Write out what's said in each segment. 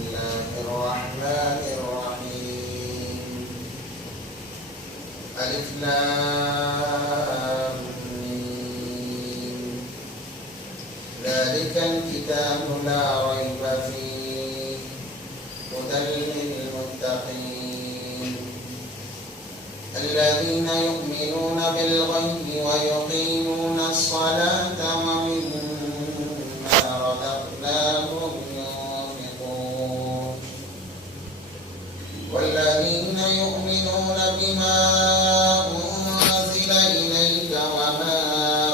الله الرحمن الرحيم ألف لام ميم ذلك الكتاب لا ريب فيه هدى للمتقين الذين يؤمنون بالغيب ويقيمون الصلاة ومما رزقناهم ينفقون والذين يؤمنون بما أنزل إليك وما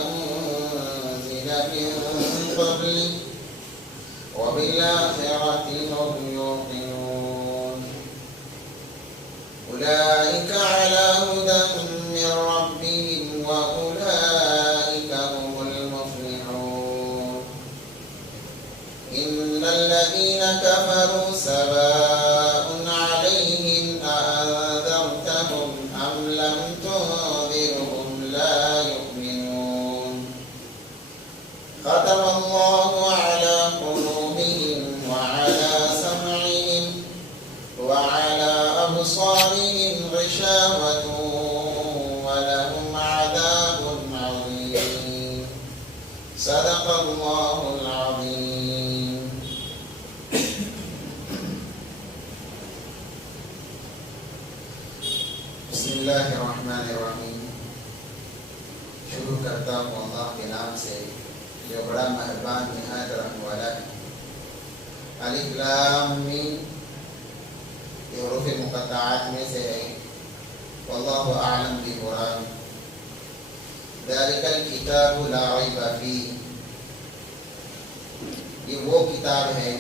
أنزل من قبلك وبالآخرة هم يوقنون أولئك على هدى من ربهم وأولئك هم المفلحون إن الذين كفروا سواء عليهم أأنذرتهم أم لم تنذرهم لا يؤمنون ختم الله على قلوبهم وعلى سمعهم وعلى أبصارهم غشاوة ولهم عذاب عظيم صدق الله العظيم. بسم الله الرحمن الرحیم. شروع کرتا ہوں اللہ کے نام سے جو بڑا مہربان نہایت رحم والا ہے. الف لام میم یہ حروف مقطعات میں سے ہے. واللہ اعلم بمراد. ذلک الکتاب لا ریب فیہ یہ وہ کتاب ہے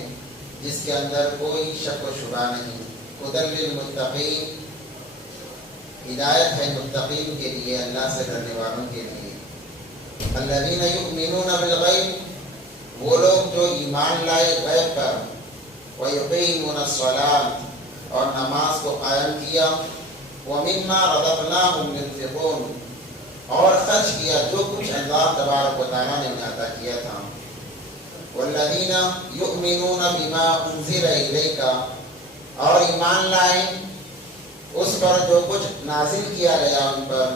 جس کے اندر کوئی شک و شبہ نہیں. ہدی للمتقین ہدایت ہے متقین کے لیے اللہ سے ڈرنے والوں کے لیے. الذین یؤمنون بالغیب وہ لوگ جو ایمان لائے غیب پر. ویقیمون الصلاۃ اور نماز کو قائم کیا. ومما رزقناہم ينفقون اور خرچ کیا جو کچھ اللہ تبارک و تعالیٰ نے انہیں عطا کیا تھا. والذین یؤمنون بما انزل الیک اور ایمان لائے اس پر جو کچھ نازل کیا گیا ان پر.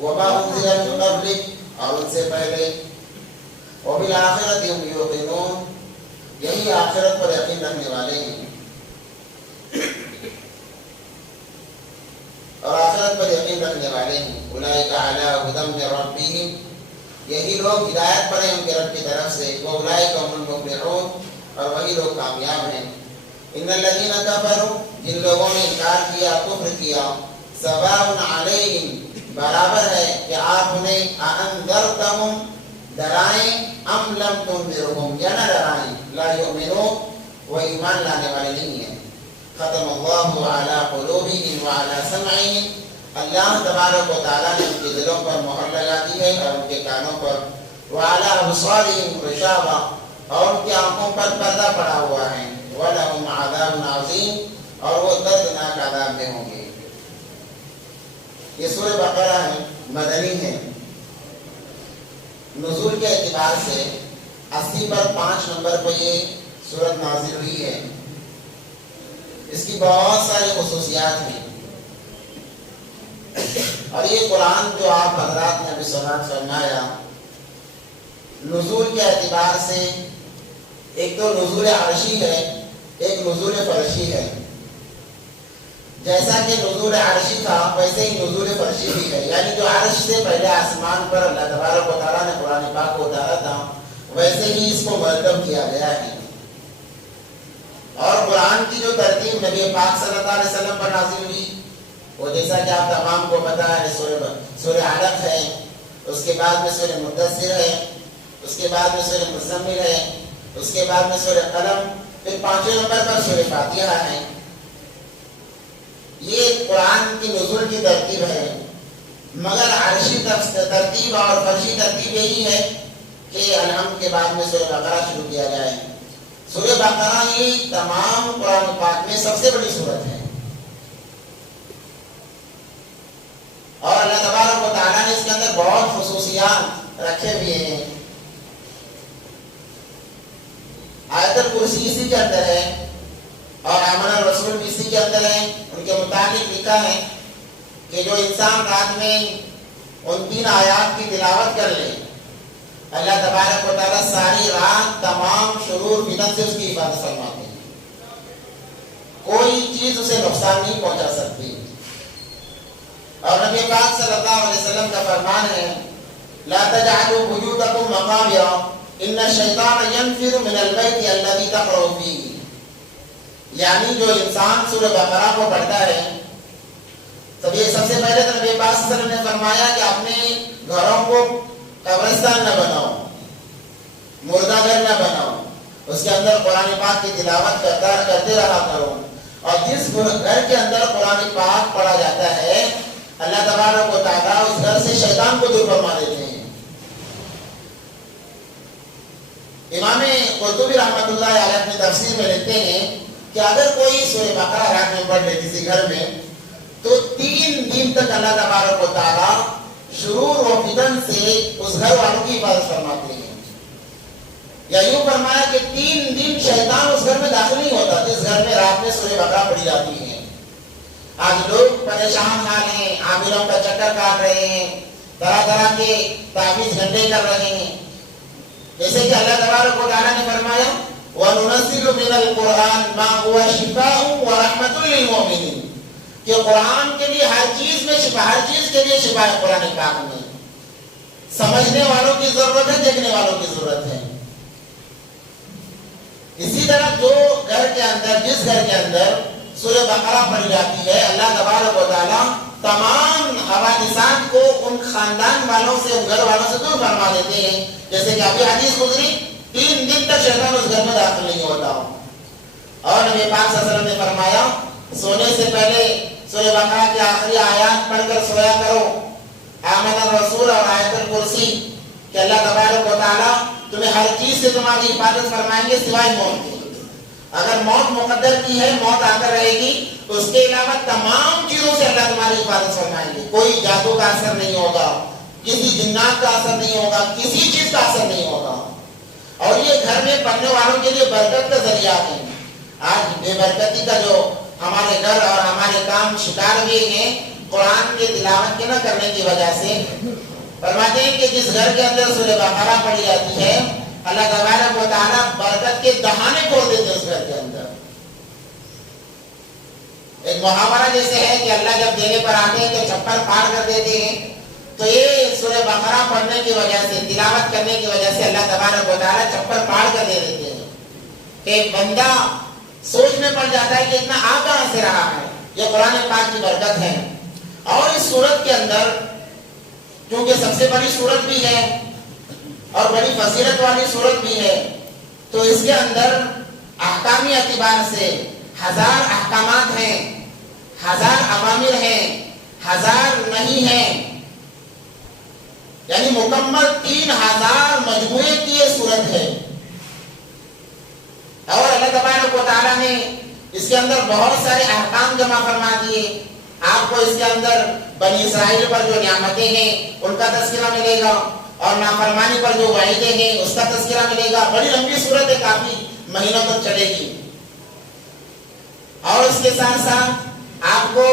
وما انزل من قبلک اور ان سے پہلے. وبالآخرۃ هم یوقنون یہی آخرت پر یقین رکھنے والے ہیں اور آخرت پر یقین رکھنے والے ہیں. اولئک علی ھدی من ربہم یہی لوگ ہدایت پر ہیں ان کے رب کی طرف سے. واولئک هم المفلحون اور وہی لوگ کامیاب ہیں. ان الذین کفروا جن لوگوں نے انکار کیا کفر کیا. سواء علیہم برابر ہے کہ آپ انہیں انذرتہم ڈرائیں ام لم تنذرہم یا نہ ڈرائیں. لا یؤمنون وہ ایمان لانے والے نہیں ہیں. ختم اللہ علی قلوبہم وعلی سمعہم اللہ تبارک و تعالیٰ نے ان کے دلوں پر مہر لگا دی ہے اور ان کے کانوں پر. وعلی ابصارہم غشاوہ اور ان کی آنکھوں پر پردہ پڑا ہوا ہے. وَلَهُمْ عَذَابٌ عَظِيمٌ اور وہ دردناک عذاب میں ہوں گے. یہ سورہ بقرہ ہے مدنی ہے. نزول کے اعتبار سے 80 پر 5 نمبر پر یہ سورت نازل ہوئی ہے. اس کی بہت ساری خصوصیات ہیں اور یہ قرآن جو آپ حضرات نے ابھی سماعت فرمایا نزول کے اعتبار سے ایک تو نزول عرشی ہے ایک نزول فرشی ہے. جیسا کہ نزول عرشی تھا ویسے ہی نزول فرشی بھی ہے. یعنی جو عرش سے پہلے آسمان پر اللہ تبارک و تعالیٰ نے قرآن پاک کو اتارا تھا ویسے ہی اس کو مرتب کیا گیا ہے. اور قرآن کی جو ترتیب نبی پاک صلی اللہ علیہ وسلم پر نازل ہوئی وہ جیسا کہ آپ تمام کو پتا ہے سورہ علق ہے. اس کے بعد میں سورہ مدثر ہے. اس کے بعد میں سورہ مزمل ہے. اس کے بعد میں سورہ قلم. پھر 5ویں نمبر پر سورہ فاتحہ ہے. یہ قرآن کی نزول کی ترتیب ہے. مگر عرشی ترتیب اور فرشی ترتیب یہی ہے کہ الحمد کے بعد میں سورہ بقرہ شروع کیا جائے. سورہ بقرہ یہ تمام قرآن پاک میں سب سے بڑی سورت ہے اور اللہ تبارک و تعالیٰ نے اس کے اندر بہت خصوصیات رکھے ہوئے ہیں. آیت الکرسی اسی کے اندر ہے اور آمن الرسول بھی اسی کے اندر ہے. ان کے متعلق لکھا ہے کہ جو انسان رات میں ان 3 آیات کی تلاوت کر لے، اللہ تبارک و تعالیٰ ساری رات تمام شرور فتن سے اس کی حفاظت فرماتے ہیں. کوئی چیز اسے نقصان نہیں پہنچا سکتی. اور نبی پاک صلی اللہ علیہ وسلم کا فرمان ہے لا تجعلوا بیوتکم مقابر ان الشیطان ینفر من البیت الذی تقرؤ فیہ. یعنی جو انسان سورہ بقرہ کو پڑھتا ہے، سب سے پہلے تو نبی پاک صلی اللہ علیہ وسلم نے فرمایا کہ اپنے گھروں کو قبرستان نہ بناؤ، مردہ گھر نہ بناؤ، اس کے اندر قرآن پاک کی تلاوت کرتے رہا کرو. اور جس گھر کے اندر قرآن پاک پڑھا جاتا ہے اللہ تبارک و تعالیٰ اس گھر سے شیطان کو دور فرما دیتے ہیں. امام قرطبی رحمۃ اللہ علیہ اپنی تفسیر میں لکھتے ہیں کہ اگر کوئی سورہ بقرہ رات میں پڑھ لے کسی گھر میں تو 3 دن تک اللہ تبارک و تعالیٰ شرور و فتن سے اس گھر والوں کی حفاظت فرماتے ہیں. یا یوں فرمایا کہ 3 دن شیطان اس گھر میں داخل نہیں ہوتا جس گھر میں رات میں سورہ بقرہ پڑھی جاتی ہے. آج لوگ پریشان حال ہیں، عاملوں کا چکر کاٹ رہے ہیں، طرح طرح کے تعویذ گھنٹے کر رہے ہیں. جیسے کہ اللہ تبارک و تعالیٰ نے فرمایا وَنُنَزِّلُ مِنَ الْقُرْآنِ مَا هُوَ شِفَاءٌ وَرَحْمَةٌ لِلْمُؤْمِنِينَ کہ قرآن کے لیے ہر چیز میں شفا، ہر چیز کے لیے شفا ہے. قرآن پاک میں سمجھنے والوں کی ضرورت ہے، دیکھنے والوں کی ضرورت ہے. اسی طرح جو گھر کے اندر، جس گھر کے اندر سورہ بقرہ پڑھی جاتی ہے اللہ تبارک و تعالیٰ تمام حوادثات کو ان خاندان والوں سے، ان گھر والوں سے دور فرما دیتے ہیں. جیسے کہ ابھی حدیث گزری 3 دن تک شیطان اس گھر میں داخل نہیں ہوتا. اور نبی پاک صلی اللہ علیہ وسلم نے فرمایا سونے سے پہلے سورہ بقرہ کی آخری آیات پڑھ کر سویا کرو، آمن الرسول اور آیت الکرسی، کہ اللہ تبارک و تعالیٰ تمہیں ہر چیز سے تمہاری حفاظت فرمائیں گے سوائے موت کی. اگر موت مقدر کی ہے، موت آ کر رہے گی، اس کے علاوہ تمام چیزوں سے اللہ تمہاری حفاظت فرمائیں گے. کوئی جادو کا اثر نہیں ہوگا، کسی جنات کا اثر نہیں ہوگا، کسی چیز کا اثر نہیں ہوگا. اور یہ گھر میں پڑھنے والوں کے لیے برکت کا ذریعہ ہے. آج بے برکتی کا جو ہمارے گھر اور ہمارے کام شکار ہوئے ہیں قرآن کے تلاوت کے نہ کرنے کی وجہ سے. فرماتے ہیں کہ جس گھر کے اندر سورہ بقرہ پڑھی جاتی ہے اللہ تبارک و تعالیٰ برکت کے دہانے کھول دیتے ہیں اس گھر کے اندر. ایک محاورہ جیسے ہے کہ اللہ جب دینے پر آتے ہیں تو چھپر پھاڑ کر دیتے ہیں. تو یہ سورہ بقرہ پڑھنے کی وجہ سے، تلاوت کرنے کی وجہ سے اللہ تبارک و تعالیٰ چھپر پھاڑ کر دے دیتے ہیں کہ بندہ سوچ میں پڑ جاتا ہے کہ اتنا آ کہاں سے رہا ہے. یہ قرآن پاک کی برکت ہے. اور اس سورت کے اندر کیونکہ سب سے بڑی سورت بھی ہے اور بڑی فضیلت والی سورت بھی ہے، تو اس کے اندر احکامی اعتبار سے 1000 احکامات ہیں، 1000 اوامر ہیں، 1000 نہیں ہیں. یعنی مکمل 3000 مجموعے کی یہ سورت ہے. اور اللہ تبارک و تعالیٰ نے اس کے اندر بہت سارے احکام جمع فرما دیے. آپ کو اس کے اندر بنی اسرائیل پر جو نعمتیں ہیں ان کا تذکرہ ملے گا، اور نافرمانی پر جو وعیدیں ہیں اس کا تذکرہ ملے گا. بڑی لمبی صورت ہے، کافی مہینوں تک چلے گی. اور اس کے ساتھ ساتھ آپ کو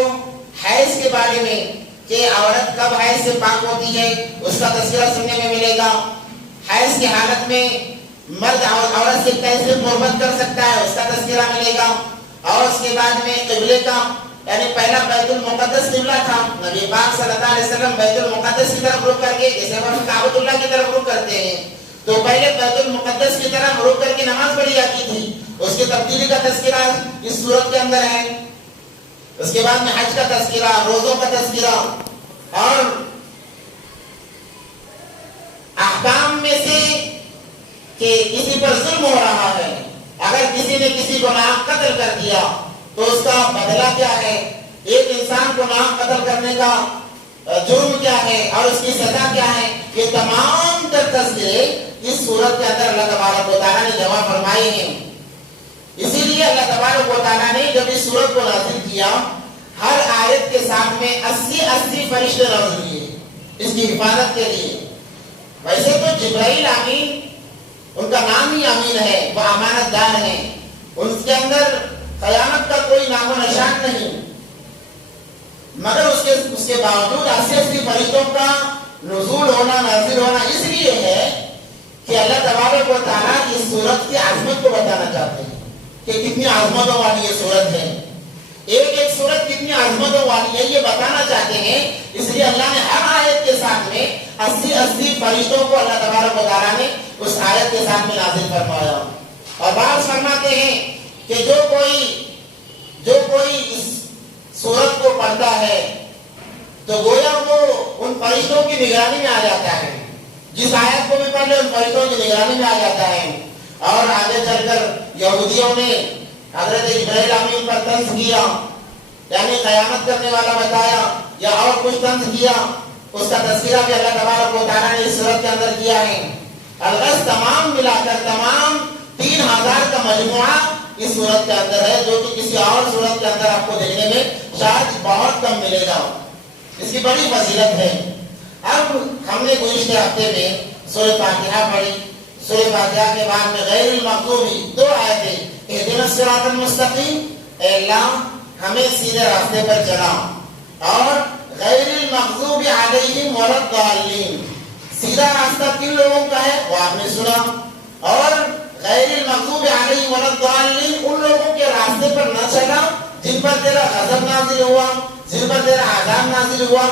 حیض کے بارے میں کہ عورت کب حیض سے پاک ہوتی ہے اس کا تذکرہ سننے میں ملے گا. حیض کی حالت میں مرد عورت سے کیسے محبت کر سکتا ہے اس کا تذکرہ ملے گا. اور اس کے بعد میں قبلے کا، یعنی پہلا بیت المقدس قبلہ تھا. نبی پاک صلی اللہ علیہ وسلم بیت المقدس کی طرف رخ کر کے، جیسے ہم کعبۃ اللہ کی طرف رخ کرتے ہیں، تو پہلے بیت المقدس کی طرف رخ کر کے نماز پڑھی جاتی تھی. اس کی تبدیلی کا تذکرہ اس سورت کے اندر ہے. اس کے بعد میں حج کا تذکرہ، روزوں کا تذکرہ. اور احکام میں سے کہ کسی پر ظلم ہو رہا ہے، اگر کسی نے کسی کو ناحق قتل کر دیا تو اس کا بدلہ کیا ہے، ایک انسان کو ناحق قتل کرنے کا جرم کیا ہے اور اس کی سزا کیا ہے، یہ تمام تر تذکرے اس سورت کے اندر اللہ تبارک و تعالیٰ نے جمع فرمائے ہیں. اسی لیے اللہ تبارک و تعالیٰ نے جب اس سورت کو نازل کیا ہر آیت کے ساتھ میں 80 فرشتے نازل کیے اس کی حفاظت کے لیے. ویسے تو جبرائیل امین، ان کا نام ہی امین ہے، وہ امانت دار ہیں. ان کے اندر قیامت کا کوئی نام و نشان نہیں، مگر اس کے باوجود 80 فرشتوں کا نزول ہونا، نازل ہونا اس لیے ہے کہ اللہ تبارک و تعالیٰ اس سورت کی عظمت کو بتانا چاہتے ہیں کہ کتنی عظمتوں والی یہ سورت ہے، ایک ایک سورت کتنی عظمتوں والی ہے یہ بتانا چاہتے ہیں۔ اس لیے اللہ نے ہر آیت کے ساتھ میں 80 فرشتوں کو اللہ تبارک و تعالیٰ نے اس آیت کے ساتھ میں نازل فرمایا۔ اور بعض فرماتے ہیں کہ جو کوئی اس سورت کو پڑھتا ہے تو گویا وہ ان فرشتوں کی نگرانی میں آ جاتا ہے، جس آیت کو بھی پڑھ لے ان فرشتوں کی نگرانی میں آ جاتا ہے۔ اور آگے چل کر یہودیوں نے حضرت جبرائیل امین پر طنز کیا، یعنی قیامت کرنے والا بتایا یا اور کچھ طنز کیا، اس کا تذکرہ بھی اللہ تبارک و تعالیٰ نے اس سورت کے اندر کیا ہے۔ الغرض تمام ملا کر تمام 3000 کا مجموعہ اس سورت کے اندر ہے، جو کہ کسی اور سورت کے اندر آپ کو دیکھنے میں شاید بہت کم ملے گا، اس کی بڑی فضیلت ہے۔ اب ہم نے گزشتہ ہفتے میں سورہ فاتحہ پڑھی، سورہ فاتحہ کے بعد میں غیر المغضوب 2 آیتیں، اہدنا الصراط المستقیم، اے اللہ ہمیں سیدھے راستے پر چلا، اور غیر المغضوب علیہم ولا الضالین، سیدھا راستہ کن لوگوں کا ہے وہ آپ نے سنا، اور غیر المغضوب علیہم ولا الضالین ان لوگوں کے راستے پر نہ چلا جن پر تیرا غضب نازل ہوا، جن پر تیرا عذاب نازل ہوا۔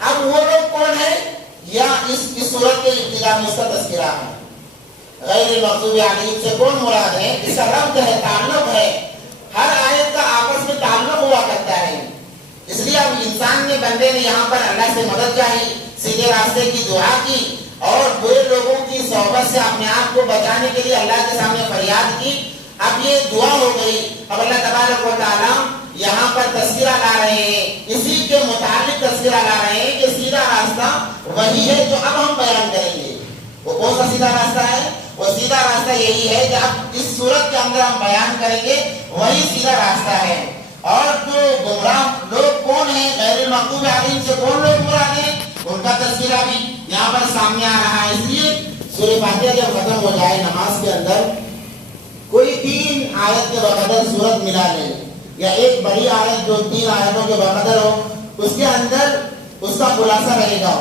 اب وہ لوگ کون ہیں؟ یا اس صورت کے ابتدا میں اس کا تذکرہ ہے۔ غیر المغضوب علیہم سے کون مراد ہے؟ اس کا ربط ہے، تعلق ہے، ہر آیت کا آپس میں تعلق ہوا کرتا ہے۔ اس لیے اب انسان نے، بندے نے یہاں پر اللہ سے مدد چاہی، سیدھے راستے کی دعا کی، اور برے لوگوں کی صحبت سے اپنے آپ کو بچانے کے لیے اللہ کے سامنے فریاد کی۔ اب یہ دعا ہو گئی، اب اللہ تبارک و تعالیٰ یہاں پر تذکرہ لا رہے ہیں، اسی کے متعلق تذکرہ لا رہے ہیں کہ سیدھا راستہ وہی ہے جو اب ہم بیان کریں گے۔ وہ کون سا سیدھا راستہ ہے؟ وہ سیدھا راستہ یہی ہے کہ اب اس صورت کے اندر ہم بیان کریں گے، وہی سیدھا راستہ ہے۔ اور جو گمراہ لوگ کون ہیں، غیر المغضوب علیہم سے کون لوگ مراد ہیں، ان کا تذکرہ بھی یہاں پر سامنے آ رہا ہے۔ اس لیے سورہ فاتحہ جب ختم ہو جائے نماز کے اندر، کوئی 3 آیت کے بقدر سورت ملا لے، یا ایک بڑی آیت جو 3 آیتوں کے بقدر ہو، اس کے اندر اس کا خلاصہ رہے گا،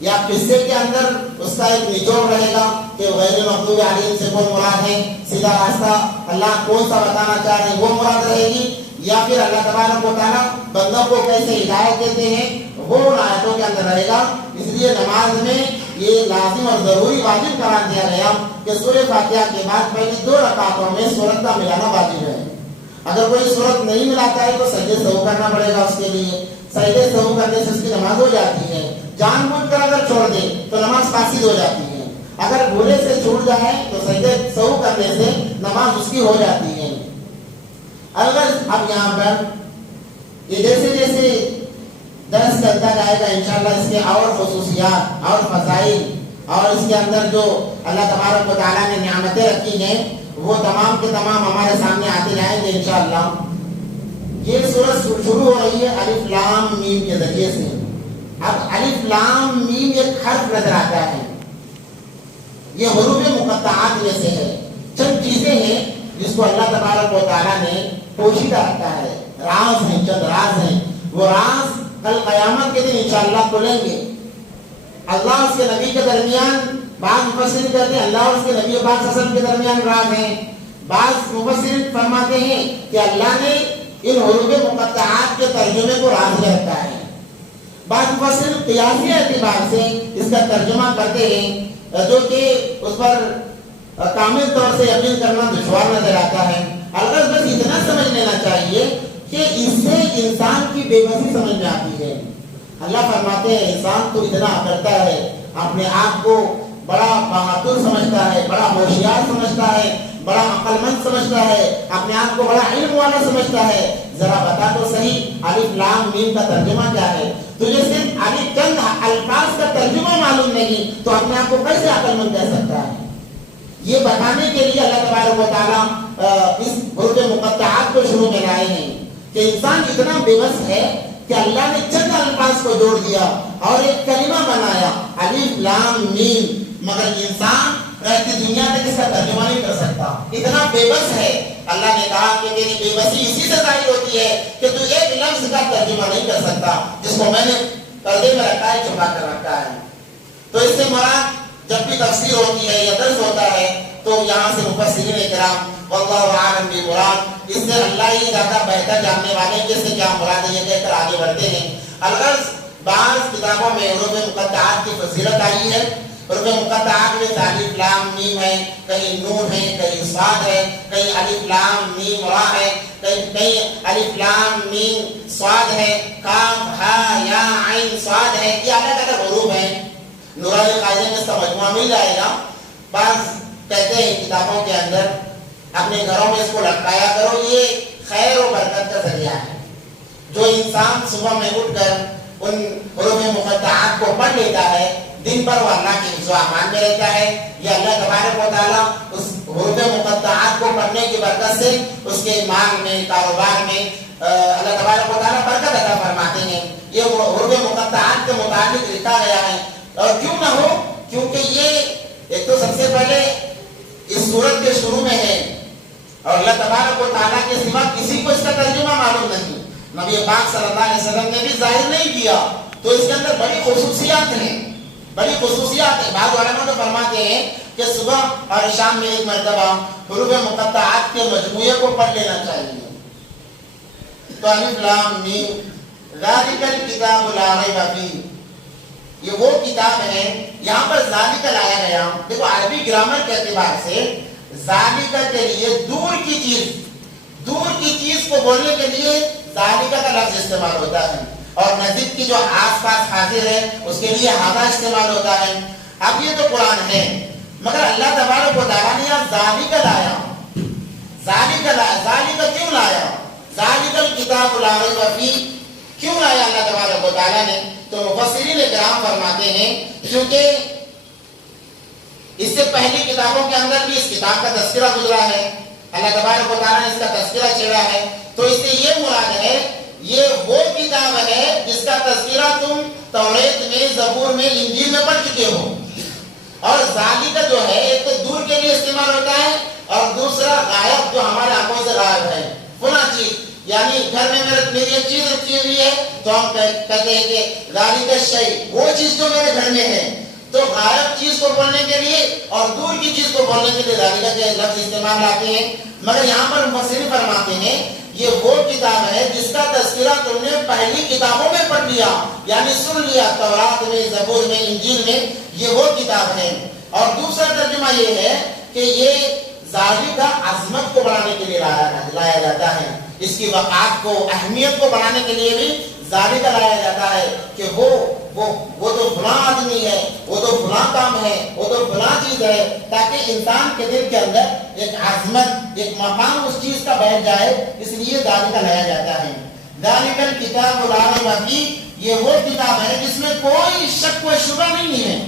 یا قصے کے اندر اس کا ایک نچوڑ رہے گا کہ غیر المغضوب علیہم سے کون مراد ہے، سیدھا راستہ اللہ کون سا بتانا چاہ رہے ہیں وہ مراد رہے گی، یا پھر اللہ تبارک و تعالیٰ بندوں کو کیسے ہدایت دیتے ہیں وہ ان آیتوں کے اندر رہے گا۔ اس لیے نماز میں یہ لازم اور ضروری واجب قرار دیا گیا کہ سورہ فاتحہ کے بعد پہلی 2 رکعتوں میں سورت کا ملانا واجب ہے۔ اگر کوئی سورت نہیں ملاتا ہے تو سجدے سہو کرنا پڑے گا، اس کے لیے سجدے سہو کرنے سے اس کی نماز ہو جاتی ہے۔ جان بوجھ کر اگر چھوڑ دے تو نماز فاسد ہو جاتی ہے، اگر بھولے سے چھوٹ جائے تو سجدے سہو کرنے سے نماز اس کی ہو جاتی ہے۔ اگر اب یہاں پر یہ جیسے جیسے درس چلتا جائے گا انشاءاللہ اس کے اور خصوصیات اور فضائل اور اس کے اندر جو اللہ تبارک و تعالیٰ نے نعمتیں رکھی ہیں وہ تمام کے تمام ہمارے سامنے آتے جائیں گے انشاءاللہ۔ یہ سورت شروع ہو رہی ہے الف لام میم کے ذریعے سے۔ اب الف لام میم ایک حرف نظر آتا ہے، یہ حروف مقطعات میں سے ہے، چند چیزیں ہیں جس کو اللہ تبارک و تعالیٰ نے پوشیدہ رکھا ہے، راز ہیں، چند راز ہیں، وہ راز کل قیامت کے دن انشاءاللہ کھلیں گے۔ اللہ اس کے نبی کے درمیان، بعض مفسرین کہتے ہیں اللہ اور اس کے نبی پاک صلی اللہ علیہ وسلم کے درمیان راز ہیں، بعض مفسرین فرماتے ہیں کہ اللہ نے ان حروف مقطعات کے ترجمے کو راز میں رکھا ہے۔ بعض مفسرین قیاسی اعتبار سے اس کا ترجمہ کرتے ہیں جو کہ اس پر کامل طور سے یقین کرنا دشوار نظر آتا ہے۔ البتہ بس اتنا سمجھ لینا چاہیے کہ اس سے انسان کی بے بسی سمجھ میں آتی ہے۔ اللہ فرماتے ہیں انسان تو اتنا کرتا ہے، اپنے آپ کو بڑا بہادر سمجھتا ہے، بڑا ہوشیار سمجھتا ہے، بڑا عقل مند سمجھتا ہے، اپنے آپ کو بڑا علم والا سمجھتا ہے، ذرا بتا تو صحیح الف لام میم کا ترجمہ کیا ہے؟ تجھے صرف الف چند الفاظ کا ترجمہ معلوم نہیں تو اپنے آپ کو کیسے عقل مند کہہ سکتا ہے؟ یہ بتانے کے لیے اللہ تبارک و تعالیٰ اس حروف مقطعات کو شروع میں لائے ہیں کہ انسان اتنا بے بس ہے کہ اللہ نے چند الفاظ کو جوڑ دیا اور ایک کلمہ بنایا الف لام میم، مگر انسان رہتی دنیا تک اس کا ترجمہ نہیں کر سکتا، اتنا بے بس ہے۔ اللہ نے کہا کہ تیری بے بسی اسی سے ظاہر ہوتی ہے کہ تو ایک لفظ کا ترجمہ نہیں کر سکتا جس کو میں نے پردے میں رکھا ہے، چھپا کر رکھا ہے۔ تو اس سے مراد جب بھی تفسیر ہوتی ہے یا درس ہوتا ہے تو یہاں سے مفسرین کرام واللہ اعلم بالمراد، اس سے اللہ ہی زیادہ بہتر جاننے والے کہ اس سے کیا مراد ہے، یہ کہہ کر آگے بڑھتے ہیں۔ الغرض بعض کتابوں میں حروف مقطعات کی فضیلت آئی ہے۔ حروف مقطعات میں الف لام میم ہے، کہیں نون ہے، کہیں صاد ہے، کہیں الف لام میم را ہے، کہیں الف لام میم صاد ہے، کاف ہا یا عین صاد ہے، یہ الگ الگ حروف ہیں۔ نورانی قاعدے میں اس کا مجموعہ مل جائے گا۔ بعض کہتے ہیں کتابوں کے اندر اپنے گھروں میں اس کو لٹکایا کرو، یہ خیر و برکت کا ذریعہ ہے۔ جو انسان صبح میں اٹھ کر ان حروف مقطعات کو پڑھ لیتا ہے، دن بھر وہ اللہ کے حفظ و امان میں رہتا ہے۔ یہ اللہ تبارک و تعالیٰ اس حروف مقطعات کو پڑھنے کی برکت سے اس کے مال میں، کاروبار میں اللہ تبارک و تعالیٰ برکت عطا فرماتے ہیں۔ یہ حروف مقطعات کے متعلق لکھا گیا ہے، اور کیوں نہ ہو، کیونکہ یہ ایک تو سب سے پہلے اس سورت کے شروع میں ہے، اور اللہ تبارک و تعالیٰ کے سوا کسی کو اس کا ترجمہ معلوم نہیں۔ نبی پاک صلی اللہ علیہ وسلم نے بھی ظاہر نہیں کیا، تو اس کے اندر بڑی خصوصیات ہیں، بڑی خصوصیات ہیں۔ بعض علماء تو فرماتے ہیں کہ صبح اور شام میں ایک مرتبہ حروف مقطعات کے مجموعے کو پڑھ لینا چاہیے۔ تو الف لام میم ذالک الکتاب لا ریب فیہ، یہ وہ کتاب ہے۔ یہاں پر ذالک لایا گیا، دیکھو عربی گرامر کے اعتبار سے ذالک کے لیے دور کی چیز کو بولنے کے لیے ذالک کا لفظ استعمال ہوتا ہے، اور نزدیک کی جو آس پاس حاضر ہے اس کے لیے ہذا استعمال ہوتا ہے۔ اب یہ تو قرآن ہے، مگر اللہ تبارک و تعالیٰ نے یہاں ذالک لایا، ذالک کیوں لایا؟ ذالک الکتاب لا ریب فیہ کیوں لایا اللہ تبارک و تعالیٰ نے؟ تو مفسرین کرام فرماتے ہیں کیونکہ اس سے پہلی کتابوں کے اندر بھی اس کتاب کا تذکرہ گزرا ہے، اللہ تبارک و تعالیٰ نے اس کا تذکرہ چھیڑا ہے، تو اس سے یہ مراد ہے یہ وہ کتاب ہے جس کا تذکرہ تم توریت میں، زبور میں، انجیل میں پڑھ چکے ہو۔ اور ذالک جو ہے ایک تو دور کے لیے استعمال ہوتا ہے، اور دوسرا غائب جو ہمارے آنکھوں سے غائب ہے، فلاں چیز، یعنی گھر میں میری ایک چیز رکھی ہوئی ہے تو ہم کہتے ہیں کہ ذالک الشیء، وہ چیز جو میرے گھر میں ہے۔ تو غائب چیز کو بولنے کے لیے اور دور کی چیز کو بولنے کے لیے ذالک کے لفظ استعمال آتے ہیں، مگر یہاں پر مفسرین فرماتے ہیں یہ وہ کتاب ہے جس کا تذکرہ تم نے پہلی کتابوں میں پڑھ لیا، یعنی سن لیا، تورات میں، زبور میں، انجیل میں، یہ وہ کتاب ہے۔ اور دوسرا ترجمہ یہ ہے کہ یہ ذالک کا عظمت کو بڑھانے کے لیے لایا جاتا ہے، اس کی وقعت کو، اہمیت کو بڑھانے کے لیے بھی ذالک لایا جاتا ہے کہ وہ تو فلاں آدمی ہے، وہ تو فلاں کام ہے، وہ تو فلاں چیز ہے، تاکہ انسان کے دل کے اندر ایک عظمت، ایک مقام اس چیز کا بیٹھ جائے، اس لیے ذالک لایا جاتا ہے۔ ذالک الکتاب لا ریب فیہ، یہ وہ کتاب ہے جس میں کوئی شک و شبہ نہیں ہے۔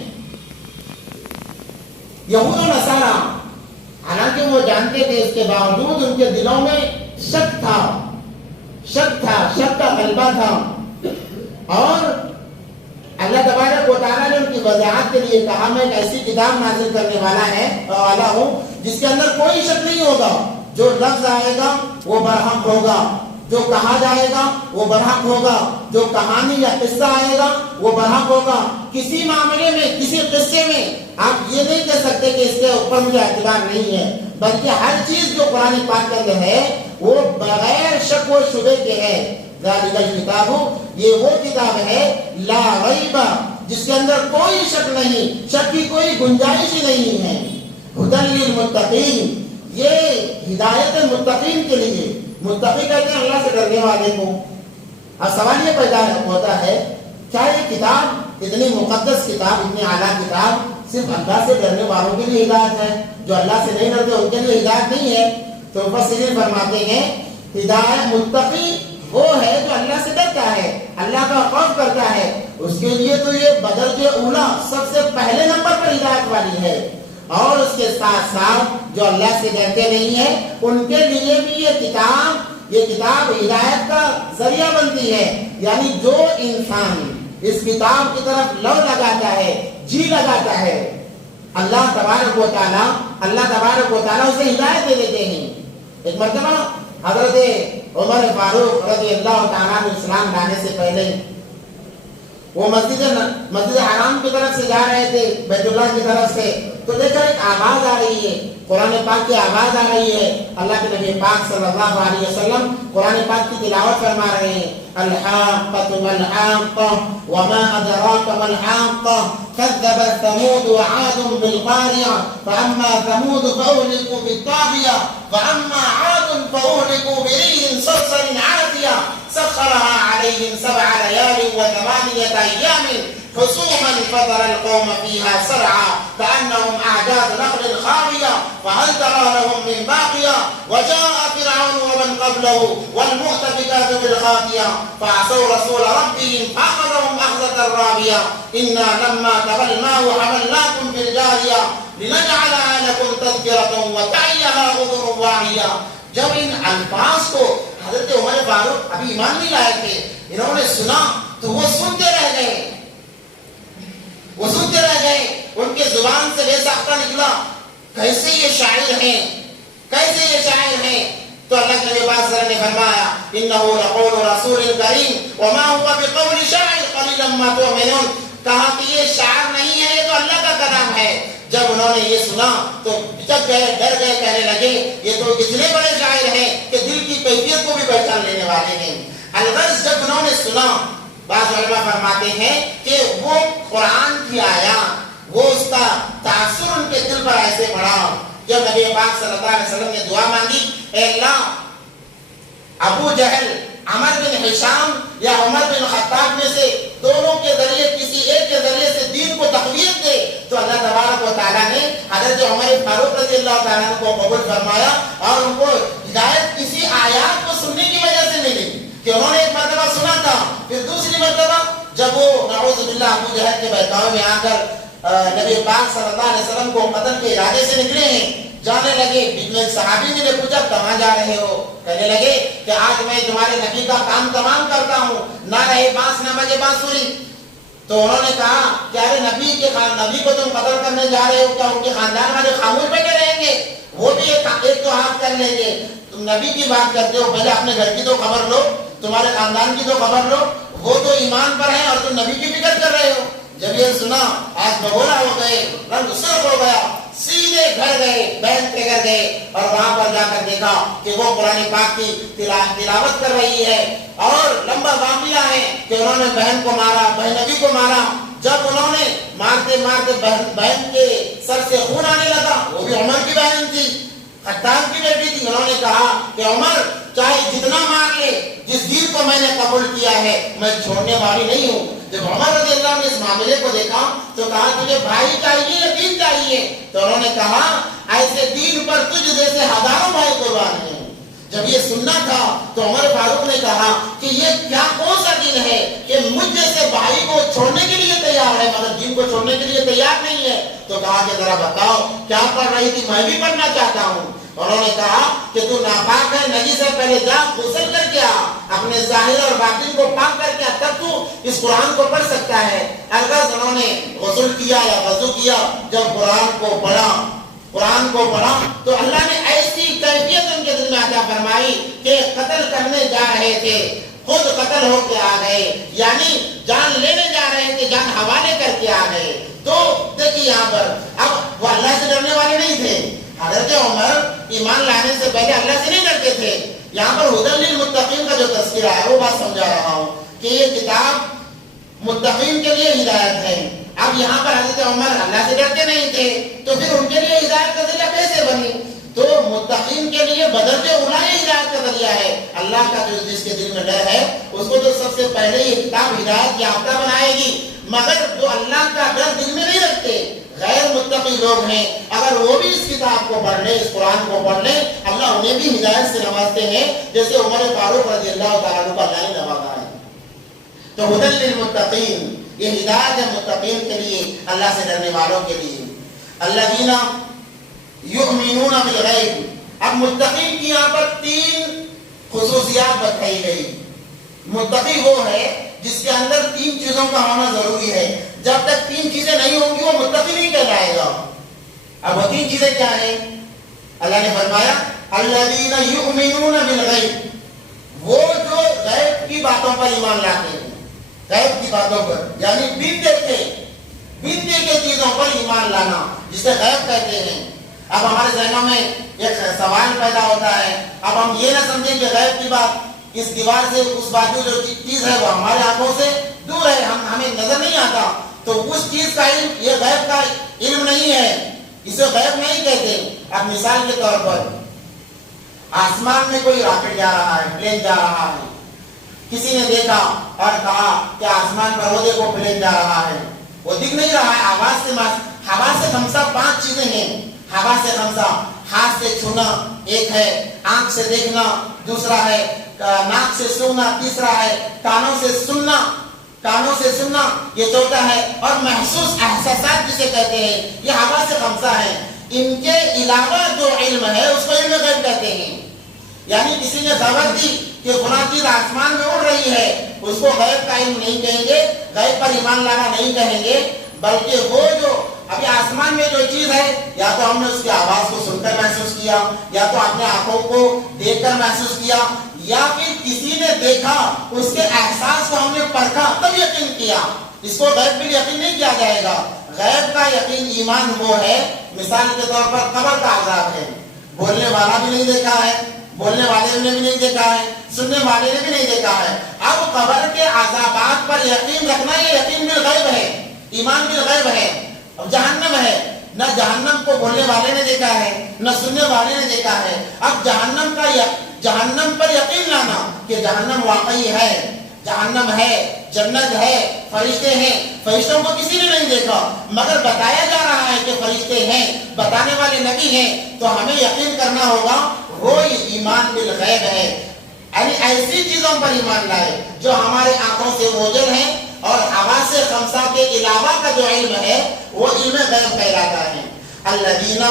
یہود و نصارہ حالانکہ وہ جانتے تھے، اس کے باوجود ان کے دلوں میں شک تھا، شک کا غلبہ تھا، اور اللہ تبارک و تعالیٰ نے ان کی وضاحت کے لیے کہا میں ایک ایسی کتاب نازل کرنے والا ہوں جس کے اندر کوئی شک نہیں ہوگا، جو لفظ آئے گا وہ برحق ہوگا، جو کہا جائے گا وہ برحق ہوگا، جو کہانی یا قصہ آئے گا وہ برحق ہوگا۔ کسی معاملے میں، کسی قصے میں آپ یہ نہیں کہہ سکتے کہ اس کے اوپر مجھے اعتبار نہیں ہے، بلکہ ہر چیز جو قرآن پاک کے اندر ہے وہ بغیر شک و شبہ کے ہے۔ ذالک الکتاب، یہ وہ کتاب ہے لا ریب، جس کے اندر کوئی شک نہیں، شک کی کوئی گنجائش ہی نہیں ہے۔ ھدی للمتقین، یہ ہدایت متقین کے لیے، متقی کہتے ہیں اللہ سے ڈرنے والے کو۔ اب سوال یہ پیدا ہوتا ہے کیا یہ کتاب، اتنی مقدس کتاب، اتنی اعلیٰ کتاب صرف اللہ سے ڈرنے والوں کے لیے ہدایت ہے، جو اللہ سے نہیں ڈرتے ان کے لیے ہدایت نہیں ہے؟ تو مفسرین فرماتے ہیں ہدایت متقی وہ ہے جو اللہ سے ڈرتا ہے، اللہ کا خوف کرتا ہے، اس کے لیے تو یہ بدرجہ اولا، سب سے پہلے نمبر پر ہدایت والی ہے۔ اور اس کے ساتھ ساتھ جو اللہ سے ڈرتے نہیں ہیں ان کے لیے بھی یہ کتاب ہدایت کا ذریعہ بنتی ہے۔ یعنی جو انسان اس کتاب کی طرف لو لگاتا ہے، جی لگاتا ہے، اللہ تبارک و تعالیٰ اسے ہدایت دے دیتے ہیں. ایک مرتبہ حضرت عمر فاروق رضی اللہ تعالیٰ عنہ اسلام لانے سے پہلے وہ مسجد حرام کی طرف سے جا رہے تھے، بیت اللہ کی طرف سے، تو دیکھا ایک آواز آ رہی ہے، قرآن پاک کی آواز آ رہی ہے. اللہ کے نبی پاک صلی اللہ علیہ وسلم قرآن پاک کی تلاوت فرما رہے ہیں. الحاقۃ مالحاقۃ وما ادراک مالحاقۃ كذبت ثمود وعاد بالقارعة فأما ثمود فأهلكوا بالطاغية وأما عاد فأهلكوا بريح صرصر عاتية سخرها عليهم 7 ليال و8 أيام حسوما فترى القوم فيها صرعى كأنهم أعجاز نخل خاوية فهل ترى لهم من باقية وجاء فرعون ومن قبله والمؤتفكات بالخاطية فعصوا رسول ربهم فأخذهم أخذة رابية إنا لما طغى الماء حملناكم في الجارية لنجعلها لكم تذكرة وتعيها أذن واعية. جب ان الفاظ کو حضرت عمر فاروق ابھی ایمان نہیں لائے تھے، انہوں نے سنا تو وہ سنتے رہ گئے، ان کے زبان سے بے ساختہ نکلا کیسے یہ شاعر ہیں. تو اللہ کے نبی پاک صلی اللہ علیہ وسلم نے فرمایا انه لقول رسول کریم وما هو بقول شاعر قليلا ما تؤمنون. کہا کہ یہ شاعر نہیں ہے، یہ تو اللہ کا کلام ہے. جب انہوں نے یہ سنا تو ڈر گئے، کہنے لگے یہ تو اتنے بڑے شاعر ہیں کہ دل کی کیفیت کو بھی پہچان لینے والے ہیں. الغرض جب انہوں نے سنا، بعض علماء فرماتے ہیں کہ وہ قرآن کی آیات، وہ اس کا تاثر ان کے دل پر ایسے پڑا. جب نبی پاک صلی اللہ علیہ وسلم نے دعا مانگی، اے اللہ ابو جہل، عمر بن ہشام یا عمر بن خطاب میں سے دونوں کے ذریعے کسی ایک کے ذریعے سے دین کو تقویت دے، تو اللہ تبارک و تعالیٰ نے حضرت عمر فاروق رضی اللہ تعالیٰ کو قبول فرمایا اور ان کو ہدایت کسی آیات کو سننے کی وجہ سے ملی کہ انہوں نے ایک مرتبہ سنا تھا، پھر دوسری مرتبہ جب وہ نعوذ باللہ ابو جہل کے بہکاوے میں آ کر نبی پاک صلی اللہ علیہ وسلم کو قتل کے ارادے سے نکلے ہیں، جانے لگے. میں صحابی نے پوچھا کہاں جا رہے ہو؟ کہنے لگے کہ آج میں تمہارے نبی کا کام تمام کرتا ہوں، نہ رہے بانس نہ بجے بانسری. تو انہوں نے کہا کہ ارے نبی کو تم قتل کرنے جا رہے ہو، کیا ان کے خاندان والے خاموش بیٹھے رہیں گے؟ وہ بھی ایک تو ہاتھ کر لیں گے. تم نبی کی بات کرتے ہو، پہلے اپنے گھر کی تو خبر لو، تمہارے خاندان کی تو خبر لو. وہ تو ایمان پر ہیں اور تم نبی کی فکر کر رہے ہو. جب یہ سنا آج بگولا ہو گئے، رنگ سرخ ہو گیا، سیدھے گھر گئے، بیت کے گھر گئے اور وہاں پر جا کر دیکھا کہ وہ قرآن پاک کی تلاوت کر رہی ہے اور لمبا واقعہ ہے کہ انہوں نے بہن کو مارا، بہن نبی کو مارا. جب انہوں نے مارتے مارتے بہن کے سر سے خون آنے لگا، وہ بھی عمر کی بہن تھی، خطاب کی بیٹی تھی. انہوں نے کہا کہ عمر چاہے جتنا مار لے، جس دین کو میں نے قبول کیا ہے میں چھوڑنے والی نہیں ہوں. جب عمر رضی اللہ نے اس معاملے کو دیکھا تو کہا تجھے بھائی چاہیے یا دین چاہیے؟ تو انہوں نے کہا ایسے دین پر تجھ جیسے ہزاروں بھائی قربان ہیں. جب یہ سننا تھا تو عمر فاروق نے کہا کہ یہ کیا کون سا دین ہے کہ مجھ جیسے بھائی کو چھوڑنے کے لیے تیار ہے مگر دین کو چھوڑنے کے لیے تیار نہیں ہے. تو کہا کہ ذرا بتاؤ کیا پڑھ رہی تھی؟ میں بھی پڑھنا چاہتا ہوں. انہوں نے کہا کہ تو ناپاک ہے، نجس ہے، پہلے جا غسل کر کے آ، اپنے ظاہر اور باطن کو پاک کر کے آ، تب تو اس قرآن کو پڑھ سکتا ہے. الغرض انہوں نے غسل کیا یا وضو کیا، جب قرآن کو پڑھا تو اللہ نے ایسی کیفیت ان کے دل میں عطا فرمائی کہ قتل کرنے جا رہے تھے، خود قتل ہو کے آ گئے، یعنی جان لینے جا رہے تھے، جان حوالے کر کے آ گئے. تو دیکھیے یہاں پر اب وہ اللہ سے ڈرنے والے نہیں تھے. حضرت عمر ایمان لانے سے پہلے اللہ سے نہیں ڈرتے تھے. یہاں پر ہدی للمتقین کا جو تذکرہ ہے وہ بات سمجھا رہا ہوں کہ یہ کتاب متقین کے لیے ہدایت ہے. اب یہاں پر حضرت عمر اللہ سے ڈرتے نہیں تھے تو پھر ان کے لیے ہدایت کا ذریعہ کیسے بنی؟ تو متقین کے لیے بدر کے اولا ہدایت کا ذریعہ ہے. اللہ کا جو جس کے دل میں ڈر ہے اس کو تو سب سے پہلے یہ کتاب ہدایت یافتہ بنائے گی. مگر جو اللہ کا ڈر دل میں نہیں رکھتے، غیر متقی لوگ ہیں، اگر وہ بھی اس کتاب کو پڑھ لیں، اس قرآن کو پڑھ لیں، اللہ انہیں بھی ہدایت سے نوازتے ہیں جیسے عمر فاروق رضی اللہ تعالیٰ عنہ کو اللہ نے نوازا ہے. تو ہدی للمتقین، یہ ہدایت ہے متقین کے لیے، اللہ سے ڈرنے والوں کے لیے. الذین یؤمنون بالغیب. اب متقین کی یہاں پر 3 خصوصیات بتائی گئی. متقی وہ ہے جس کے اندر 3 چیزوں کا ہونا ضروری ہے. جب تک 3 چیزیں نہیں ہوں گی وہ متقی نہیں کہلائے گا. اب وہ تین چیزیں کیا ہیں؟ اللہ نے فرمایا الذین یؤمنون بالغیب، وہ جو غیب کی باتوں پر ایمان لاتے ہیں، غیب کی باتوں پر یعنی بیتے کے چیزوں پر ایمان لانا جسے غیب کہتے ہیں۔ اب ہمارے ذہنوں میں ایک سوال پیدا ہوتا ہے، اب ہم یہ نہ سمجھیں کہ غیب کی بات اس دیوار سے اس بازو جو چیز ہے وہ ہمارے آنکھوں سے دور ہے، ہمیں نظر نہیں آتا، تو اس چیز کا علم یہ غیب کا علم نہیں ہے، اسے غیب نہیں کہتے۔ اب مثال کے طور پر آسمان میں کوئی راکٹ جا رہا ہے، پلین جا رہا ہے، کسی نے دیکھا اور کہا کہ آسمان پر وہ دیکھو پلین جا رہا ہے، وہ دکھ نہیں رہا ہے، ہوا سے خمسہ 5 چیزیں ہیں، ہوا سے خمسہ، ہاتھ سے چھونا ایک ہے، آنکھ سے دیکھنا دوسرا ہے، ناک سے سونگنا تیسرا ہے، کانوں سے سننا یہ چوتھا ہے، اور محسوس احساسات جسے کہتے ہیں یہ ہوا سے خمسہ ہیں۔ ان کے علاوہ جو علم ہے اس کو علم غیب کہتے ہیں۔ یعنی کسی نے خبر دی کہ فلاں چیز آسمان میں اڑ رہی ہے، اس کو غیب کا علم نہیں کہیں گے، غیب پر ایمان لانا نہیں کہیں گے، بلکہ وہ جو ابھی آسمان میں جو چیز ہے یا تو ہم نے اس کی آواز کو سن کر محسوس کیا، یا تو اپنے آنکھوں کو دیکھ کر محسوس کیا، یا پھر کسی نے دیکھا اس کے احساس کو ہم نے پرکھا تب یقین کیا، اس کو غیب پر یقین نہیں کیا جائے گا۔ غیب کا یقین ایمان وہ ہے، مثال کے طور پر قبر کا عذاب ہے، بولنے والا بھی نہیں دیکھا ہے، بولنے والے نے بھی نہیں دیکھا ہے، سننے والے نے بھی نہیں دیکھا ہے، اب قبر کے عذابات پر یقین رکھنا یہ یقین بالغیب ہے، ایمان بالغیب ہے۔ اب جہنم ہے، نہ جہنم کو بولنے والے نے دیکھا ہے نہ سننے والے نے دیکھا ہے، اب جہنم پر یقین لانا کہ جہنم واقعی ہے، جہنم ہے، جنت ہے، فرشتے ہیں، فرشتوں کو کسی نے نہیں دیکھا مگر بتایا جا رہا ہے کہ فرشتے ہیں، بتانے والے نبی ہیں، تو ہمیں یقین کرنا ہوگا وہ ایمان بالغیب ہے۔ یعنی ایسی چیزوں پر ایمان لائے جو ہمارے آنکھوں سے اوجھل ہیں، اور حواس خمسہ کے علاوہ کا جو علم ہے وہ علم غیب کہلاتا ہے۔ الذین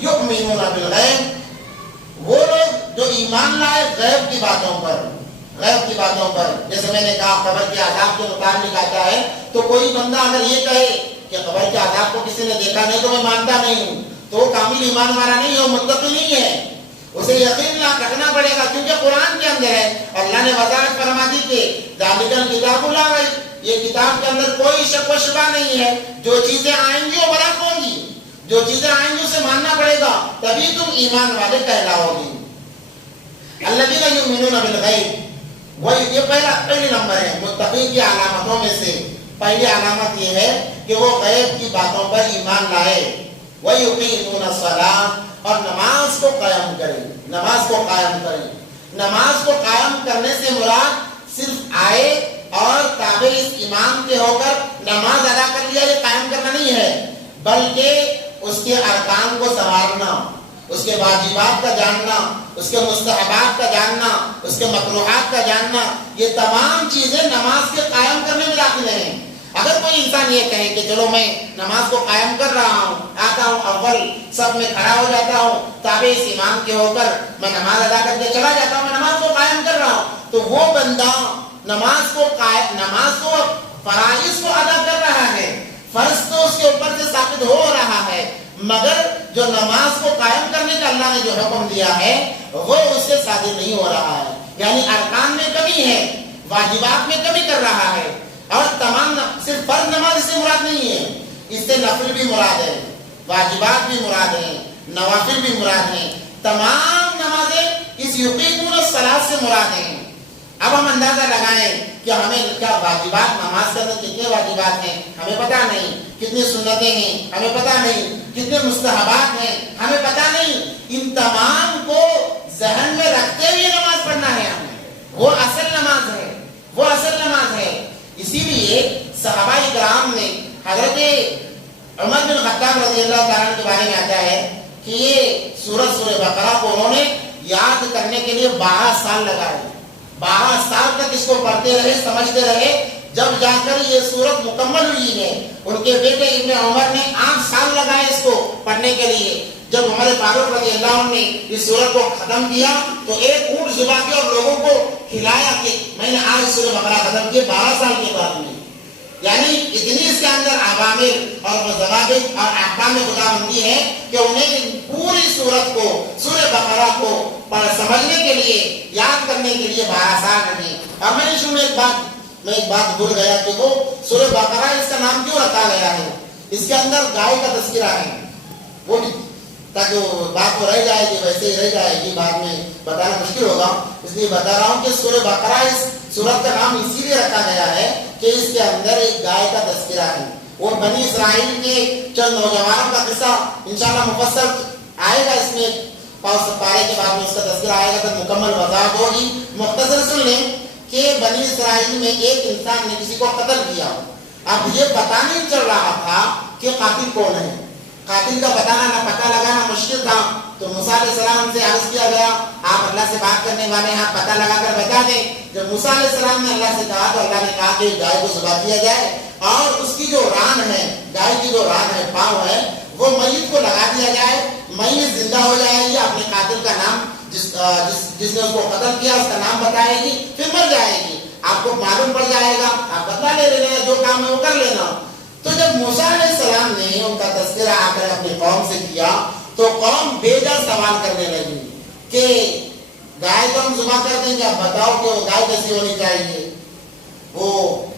یؤمنون بالغیب، وہ لوگ جو ایمان لائے غیب کی باتوں پر، جیسے میں نے کہا قبر کے عذاب کے متعلق آتا ہے، تو کوئی بندہ اگر یہ کہے کہ قبر کے عذاب کو کسی نے دیکھا نہیں تو میں مانتا نہیں ہوں، تو وہ کامل ایمان والا نہیں ہے، وہ متقی نہیں ہے، اسے یقین رکھنا پڑے گا، کیونکہ قرآن کے اندر ہے، اللہ نے وضاحت فرما دی کہ ذالک الکتاب لا ریب، یہ کتاب کے اندر کوئی شک و شبہ نہیں ہے، جو چیزیں آئیں گی وہ برحق ہوں گی، جو چیزیں آئیں گی اسے ماننا پڑے گا، تبھی تم ایمان والے کہلاؤ گی۔ الذین یؤمنون بالغیب، وہ یہ پہلی نمبر ہے متقی کی علامتوں میں سے، پہلی علامت یہ ہے کہ وہ غیب کی باتوں پر ایمان لائے، وَيُقِيمُونَ الصَّلَاةَ، اور نماز کو قائم کریں، نماز کو قائم کرنے سے مراد صرف آئے اور تابع اس امام کے ہو کر نماز ادا کر لیا، یہ قائم کرنا نہیں ہے، بلکہ اس کے ارکان کو سنوارنا، اس کے واجبات کا جاننا، اس کے مستحبات کا جاننا، اس کے مکروہات کا جاننا، یہ تمام چیزیں نماز کے قائم کرنے میں داخل ہیں۔ اگر کوئی انسان یہ کہے کہ چلو میں نماز کو قائم کر رہا ہوں، آتا ہوں اول سب میں کھڑا ہو جاتا ہوں، تابع اس امام کے ہو کر میں نماز ادا کر کے چلا جاتا ہوں، میں نماز کو قائم کر رہا ہوں، تو وہ بندہ نماز کو فرائض کو ادا کر رہا ہے، فرض تو اس کے اوپر سے ثابت ہو رہا ہے، مگر جو نماز کو قائم کرنے کا اللہ نے جو حکم دیا ہے وہ اس سے صادر نہیں ہو رہا ہے، یعنی ارکان میں کمی ہے، واجبات میں کمی کر رہا ہے، اور تمام صرف فرض نماز اس سے مراد نہیں ہے، اس سے نفل بھی مراد ہے، واجبات بھی مراد ہیں، نوافل بھی مراد ہیں، تمام نمازیں اس یقیمون الصلاۃ سے مراد ہیں۔ اب ہم اندازہ لگائیں کہ ہمیں کیا واجبات، نماز کے اندر کتنے واجبات ہیں ہمیں پتہ نہیں، کتنی سنتیں ہیں ہمیں پتہ نہیں، کتنے مستحبات ہیں ہمیں پتہ نہیں، ان تمام کو ذہن میں رکھتے ہوئے نماز پڑھنا ہے ہمیں، وہ اصل نماز ہے۔ اسی لیے صحابہ کرام نے حضرت عمر بن خطاب رضی اللہ تعالیٰ عنہ کے بارے میں آتا ہے کہ یہ سورہ بقرہ کو انہوں نے یاد کرنے کے لیے 12 سال لگائے، 12 سال تک اس کو پڑھتے رہے، سمجھتے رہے، جب جا کر یہ سورت مکمل ہوئی ہے۔ ان کے بیٹے ابن عمر نے 8 سال لگائے اس کو پڑھنے کے لیے۔ جب عمر فاروق رضی اللہ عنہ نے اس سورت کو ختم کیا تو ایک اونٹ ذبح کیا اور لوگوں کو کھلایا کہ میں نے آج سورہ بقرہ ختم کیے 12 سال کے بعد میں۔ یعنی اتنی اس کے اندر عوامر اور ضوابط اور احکام خداوندی ہے کہ انہیں پوری سورت کو، سورہ بقرہ کو سمجھنے کے لیے، یاد کرنے کے لیے 12 سال لگے۔ اور میں نے شروع میں ایک بات بھول گیا کہ وہ سورہ بقرہ اس کا نام کیوں رکھا گیا ہے؟ اس کے اندر گائے کا تذکرہ ہے، وہ بھی تاکہ وہ بات کو رہ جائے گی، ویسے ہی رہ جائے گی، بعد میں بتانا مشکل ہوگا، اس لیے بتا رہا ہوں کہ سورہ بقرہ اس سورت کا نام اسی لیے رکھا گیا ہے کہ اس کے اندر ایک گائے کا تذکرہ ہے۔ اور بنی اسرائیل کے چند نوجوانوں کا قصہ انشاءاللہ مفصل آئے گا، اس میں پارے کے بعد میں اس کا تذکرہ آئے گا تو مکمل وضاحت ہوگی۔ مختصر سن لیں کہ بنی اسرائیل میں ایک انسان نے کسی کو قتل کیا، اب یہ پتہ نہیں چل رہا تھا کہ قاتل کون ہے، قاتل کا پتہ لگانا مشکل تھا، تو موسیٰ علیہ السلام سے عرض کیا گیا آپ اللہ سے بات کرنے والے ہیں، آپ پتہ لگا کر بتا دیں۔ جب موسیٰ علیہ السلام نے اللہ سے کہا تو اللہ نے کہا کہ گائے کو ذبح کیا جائے اور اس کی جو ران ہے، گائے کی جو ران ہے، پاؤں ہے، وہ میت کو لگا دیا جائے، میت زندہ ہو جائے گی، اپنے قاتل کا نام جس نے اس کو قتل کیا اس کا نام بتائے گی، پھر مر جائے گی، آپ کو معلوم پڑ جائے گا، آپ بدلہ لے لینا، جو کام ہے وہ کر لینا۔ تو جب موسیٰ علیہ السلام نے ان کا تذکرہ آ کر اپنی قوم سے کیا تو قوم بیجا سوال کرنے لگی کہ گائے تو ہم ذبح کر دیں گے، اب بتاؤ کہ وہ گائے کیسی ہونی چاہیے، وہ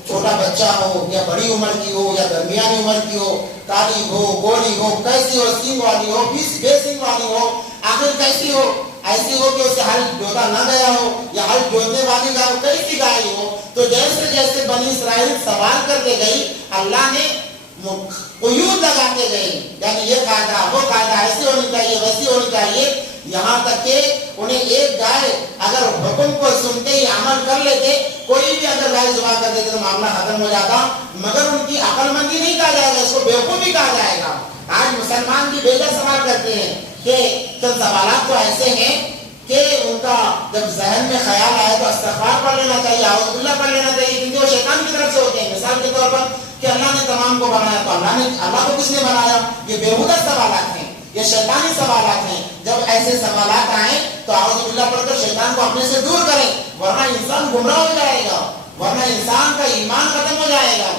چھوٹا بچہ ہو یا بڑی عمر کی ہو یا درمیانی عمر کی ہو، کالی ہو گوری ہو، کیسی ہو، سینگ والی ہو بے سینگ والی ہو، آخر کیسی ہو، ایسی ہو کہ اسے ہل جوتا نہ گیا ہو یا ہل جوتنے والی گائے ہو، کیسی گائے ہو۔ تو جیسے جیسے بنی اسرائیل سوال کرتے گئی اللہ نے قیود لگاتے گئے، یعنی یہ قاعدہ وہ قاعدہ، ایسی ہونی چاہیے ویسی ہونی چاہیے، یہاں تک کہ انہیں ایک گائے اگر حکم کو سنتے ہی عمل کر لیتے، کوئی بھی اگر گائے ذبح کر دیتے تو معاملہ ختم ہو جاتا، مگر ان کی عقل مندی نہیں کہا جائے گا، اس کو بیوقوفی کہا جائے گا۔ آج مسلمان بھی بیجا سوال کرتے ہیں کہ چند سوالات تو ایسے ہیں کہ ان کا جب ذہن میں خیال آئے تو استغفار پڑھ لینا چاہیے، اعوذ باللہ پڑھ لینا چاہیے، کیونکہ وہ شیطان کی طرف سے ہوتے ہیں۔ مثال کے طور پر کہ اللہ نے تمام کو بنایا تو اللہ کو کس نے بنایا، یہ بےہودہ سوالات ہیں، یہ شیطانی سوالات ہیں۔ جب ایسے سوالات آئیں تو اعوذ باللہ پڑھ کر شیطان کو اپنے سے دور کریں، ورنہ انسان گمراہ ہو جائے گا، ورنہ انسان کا ایمان ختم ہو جائے گا۔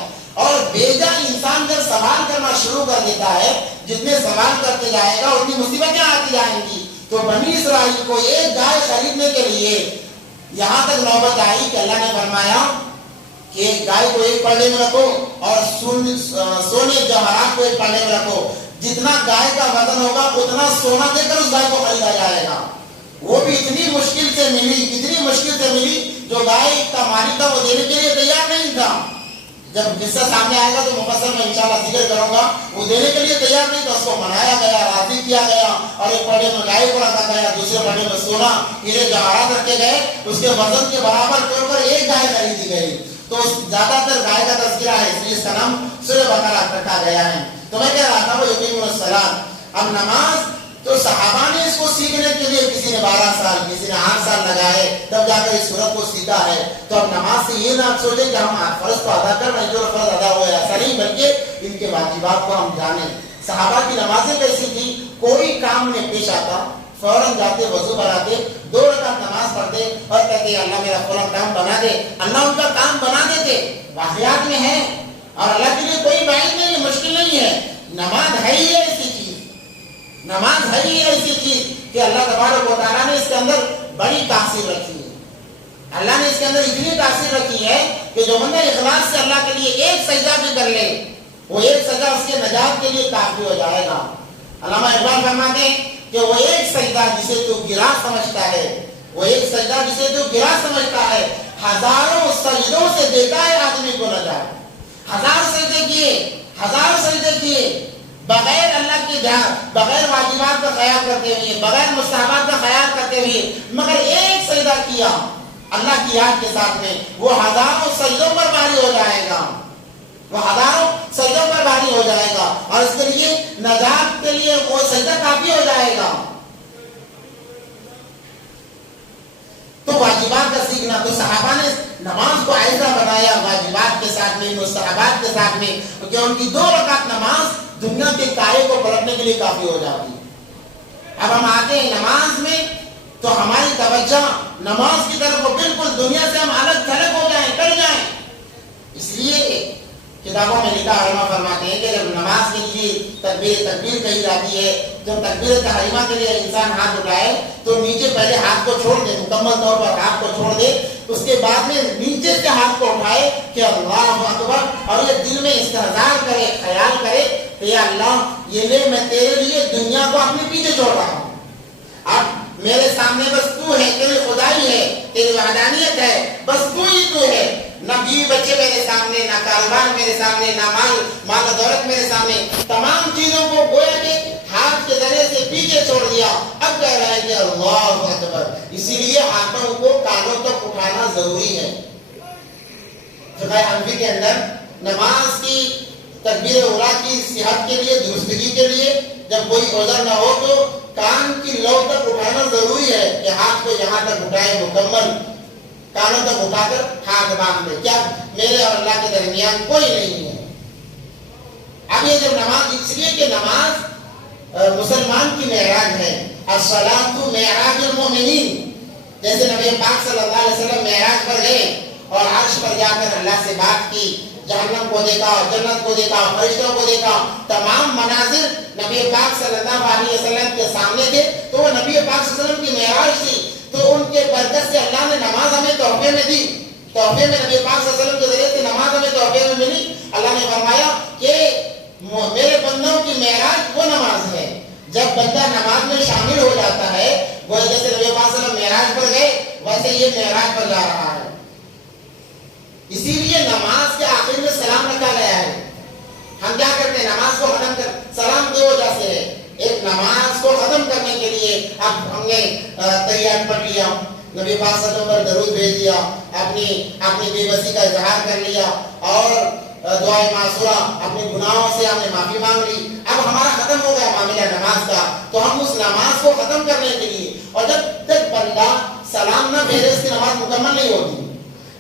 اور بیجا انسان جب سوال کرنا شروع کر دیتا ہے، جتنے سوال کرتے جائے گا اتنی مصیبتیں آتی جائیں گی۔ تو بنی اسرائیل کو ایک گائے خریدنے کے لیے یہاں تک نوبت آئی کہ اللہ نے فرمایا کہ گائے کو ایک پلڑے میں رکھو اور سونے جواہرات کو ایک پلڑے میں رکھو، جتنا گائے کا وزن ہوگا اتنا سونا دے کر اس گائے کو خریدا جائے گا۔ وہ بھی اتنی مشکل سے ملی جو گائے کا مالک تھا وہ دینے کے لیے تیار نہیں تھا۔ جب قصہ سامنے آئے گا تو مفصل میں انشاءاللہ ذکر کروں گا، وہ دینے کے لیے تیار نہیں تھا، اس کو منایا گیا، راضی کیا گیا، اور ایک پلڑے میں گائے کو رکھا گیا، دوسرے پلڑے میں سونا، ہیرے جواہرات رکھے گئے، اس کے وزن کے برابر طور پر ایک گائے خریدی گئی۔ تو زیادہ تر گائے کا تذکرہ ہے، اس لیے اس کا نام سورہ بقرہ رکھا گیا ہے۔ تو میں کہہ رہا تھا وہ یقین الصلاۃ، اب نماز تو صحابہ نے اس کو سیکھنے کے لیے کسی نے 12 سال، کسی نے 8 سال لگائے، تب جا کر اس سورت کو سیکھا ہے۔ تو اب نماز سے یہ نہ سوچیں کہ ہم فرض تو ادا کر رہے ہیں، جو فرض ادا ہوا ہے ایسا نہیں، بلکہ ان کے واجبات کو ہم جانیں۔ صحابہ کی نمازیں کیسی تھی؟ کوئی کام میں پیش آتا فوراً جاتے، وضو بناتے، 2 رکعت نماز پڑھتے اور کہتے اللہ میرا فوراً کام بنا دے، اللہ ان کا کام بنا دیتے۔ واقعات میں ہے، اور اللہ کے لیے کوئی بعید نہیں ہے، مشکل نہیں ہے۔ نماز ہے ہی ایسی چیز، نماز ہے ہی ایسی چیز کہ اللہ تبارک و تعالیٰ نے اس کے اندر بڑی تاثیر رکھی ہے۔ اللہ نے اس کے اندر اتنی تاثیر رکھی ہے کہ جو بندہ اخلاص سے اللہ کے لیے ایک سجدہ بھی کر لے، وہ ایک سجدہ اس کے نجات کے لیے کافی ہو جائے گا۔ علامہ اقبال فرماتے ہیں کہ وہ ایک سجدہ جسے تو گرا سمجھتا ہے، وہ ایک سجدہ جسے تو گرا سمجھتا ہے، ہزاروں سجدوں سے دیتا ہے آدمی کو نجات۔ 1000 سجدے کیے بغیر اللہ کی بغیر واجبات کا خیال کرتے ہوئے، بغیر مستحبات کا خیال کرتے ہوئے، مگر ایک سجدہ کیا اللہ کی یاد کے ساتھ میں، وہ ہزاروں سجدوں پر بھاری ہو جائے گا، وہ ہزاروں سجدوں پر بھاری ہو جائے گا، اور اس کے لیے نجات کے لیے وہ سجدہ کافی ہو جائے گا۔ تو واجبات کا سیکھنا، تو صحابہ نے نماز کو ایسا بنایا واجبات کے ساتھ میں، مستحبات کے ساتھ میں، کہ ان کی 2 رکعت نماز دنیا کے کائے کو پلٹنے کے لیے کافی ہو جاتی ہے۔ اب ہم آتے ہیں نماز میں تو ہماری توجہ نماز کی طرف وہ بالکل دنیا سے ہم الگ تھلگ ہو جائیں، کٹ جائیں، اس لیے کتابوں میں لکھا علماء فرماتے ہیں کہ جب نماز کے لیے تکبیر کہی جاتی ہے، جب تکبیر تحریمہ کے لیے انسان ہاتھ اٹھائے تو نیچے پہلے ہاتھ کو چھوڑ دے، مکمل طور پر ہاتھ کو چھوڑ دے، اس کے بعد میں نیچے سے ہاتھ کو اٹھائے کہ اللہ اکبر، اور یہ دل میں استحضار کرے، خیال کرے کہ یا اللہ یہ لے میں تیرے لیے دنیا کو اپنے پیچھے چھوڑ رہا ہوں، اب میرے سامنے بس تو ہے، تیری خدائی ہے، تیری وحدانیت ہے، بس تو ہی تو ہے، نہ بیوی بچے میرے سامنے، نہ کاروبار میرے سامنے، نہ مال و دولت میرے سامنے، تمام چیزوں کو گویا کہ ہاتھ کے ذریعے سے پیچھے چھوڑ دیا، اب کہہ رہا ہے کہ اللہ اکبر۔ اسی لیے ہاتھوں کو کانوں تک اٹھانا ضروری ہے۔ فقہ حنفی کے اندر نماز کی تکبیر اولیٰ کی صحت کے لیے، درستگی کے لیے، جب کوئی عذر نہ ہو تو کان کی لو تک اٹھانا ضروری ہے کہ ہاتھ کو یہاں تک اٹھائے، مکمل کانوں تک اٹھا کر ہاتھ باندھ دے، کیا میرے اور اللہ کے درمیان کوئی نہیں ہے۔ اب یہ جب نماز، اس لیے کہ نماز مسلمان کی معراج ہے، الصلاۃ معراج المؤمنین، جیسے نبی پاک صلی اللہ علیہ وسلم معراج پر گئے اور عرش پر جا کر اللہ سے بات کی، جہنم کو دیکھا، جنت کو دیکھا، فرشتوں کو دیکھا، تمام مناظر نبی پاک صلی اللہ علیہ وسلم کے سامنے تھے، تو وہ نبی پاک صلی اللہ علیہ وسلم کی معراج تھی، تو ان کے برکت سے اللہ نے نماز ہمیں تحفے میں دی، تحفے میں نبی پاک صلی اللہ علیہ وسلم کے ذریعے سے نماز ہمیں تحفے میں ملی۔ اللہ نے فرمایا کہ میرے بندوں کی معراج وہ نماز ہے، جب بندہ نماز میں شامل ہو جاتا ہے، وہ جیسے نبی پاک صلی اللہ علیہ وسلم معراج پر گئے ویسے یہ معراج پر جا رہا ہے۔ اسی لیے نماز کے آخر میں سلام رکھا گیا ہے۔ ہم کیا کرتے ہیں؟ نماز کو ختم کر سلام دو وجہ سے ہے، ایک نماز کو ختم کرنے کے لیے اب ہم نے تحیات پڑھ لیا، نبی پاک صلی اللہ علیہ وسلم پر درود بھیج دیا، اپنی بے بسی کا اظہار کر لیا، اور دعائے معصورہ، اپنے گناہوں سے ہم نے معافی مانگ لی، اب ہمارا ختم ہو گیا معاملہ نماز کا، تو ہم اس نماز کو ختم کرنے کے لیے، اور جب تک بندہ سلام نہ بھیجے اس کی نماز مکمل نہیں ہوتی۔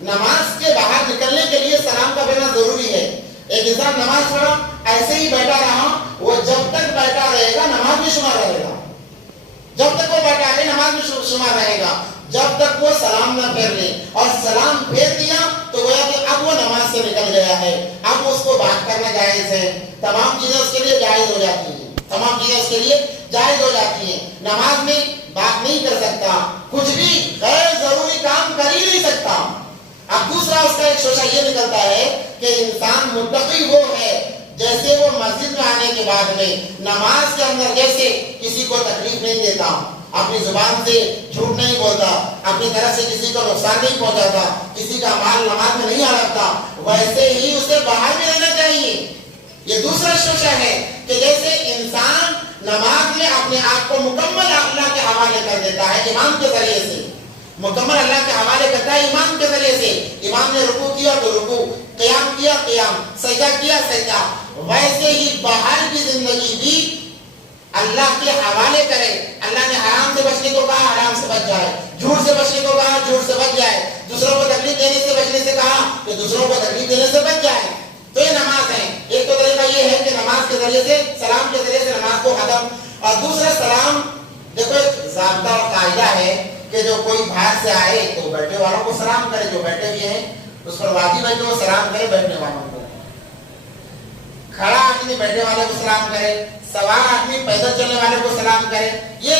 نماز کے باہر نکلنے کے لیے سلام کا بھیجنا ضروری ہے۔ ایک انسان نماز پڑھا ایسے ہی بیٹھا رہا، وہ جب تک بیٹھا رہے گا نماز میں شمار رہے گا، جب تک وہ بیٹھا رہے نماز میں شمار رہے گا، جب تک وہ سلام نہ پھیر لے، اور سلام پھیر دیا تو گویا کہ اب وہ نماز سے نکل گیا ہے، اب اس کو بات کرنا جائز ہے، تمام چیزیں اس کے لیے جائز ہو جاتی ہیں، تمام چیزیں اس کے لیے جائز ہو جاتی ہیں۔ نماز میں بات نہیں کر سکتا، کچھ بھی غیر ضروری کام کر ہی نہیں سکتا۔ اب دوسرا اس کا ایک شوشہ یہ نکلتا ہے کہ انسان متقی وہ ہے جیسے وہ مسجد میں آنے کے بعد میں نماز کے اندر جیسے کسی کو تکلیف نہیں دیتا، اپنی زبان سے جھوٹ نہیں بولتا، اپنی طرف سے کسی کو نقصان نہیں پہنچاتا، کسی کا مال نماز میں نہیں ہڑپتا، ویسے ہی اسے باہر بھی رہنا چاہیے۔ یہ دوسرا شوشہ ہے کہ جیسے انسان نماز میں اپنے آپ کو مکمل اللہ کے حوالے کر دیتا ہے، امام کے ذریعے سے مکمل اللہ کے حوالے کرتا ہے، امام کے ذریعے سے، امام نے رکوع کیا تو رکوع، قیام کیا قیام، سجدہ کیا سجدہ، ویسے ہی باہر کی زندگی بھی اللہ کے حوالے کرے۔ اللہ نے حرام سے بچنے کو کہا، حرام سے بچ جائے، جھوٹ سے بچنے کو کہا، جھوٹ سے بچ جائے، دوسروں کو تکلیف دینے سے بچنے سے کہا کہ دوسروں کو تکلیف دینے سے بچ جائے۔ تو یہ نماز ہے۔ ایک تو طریقہ یہ ہے کہ نماز کے ذریعے سے، سلام کے ذریعے سے نماز کو ختم، اور دوسرا سلام، دیکھو ایک ضابطہ اور قاعدہ ہے کہ جو کوئی باہر سے آئے تو بیٹھے والوں کو سلام کرے، جو بیٹھے ہوئے ہیں اس پر واجب ہے کہ وہ سلام کرے بیٹھنے والوں کو، کھڑا آدمی بیٹھنے والے کو سلام کرے، سوار آدمی پیدل چلنے والے کو سلام کرے، یہ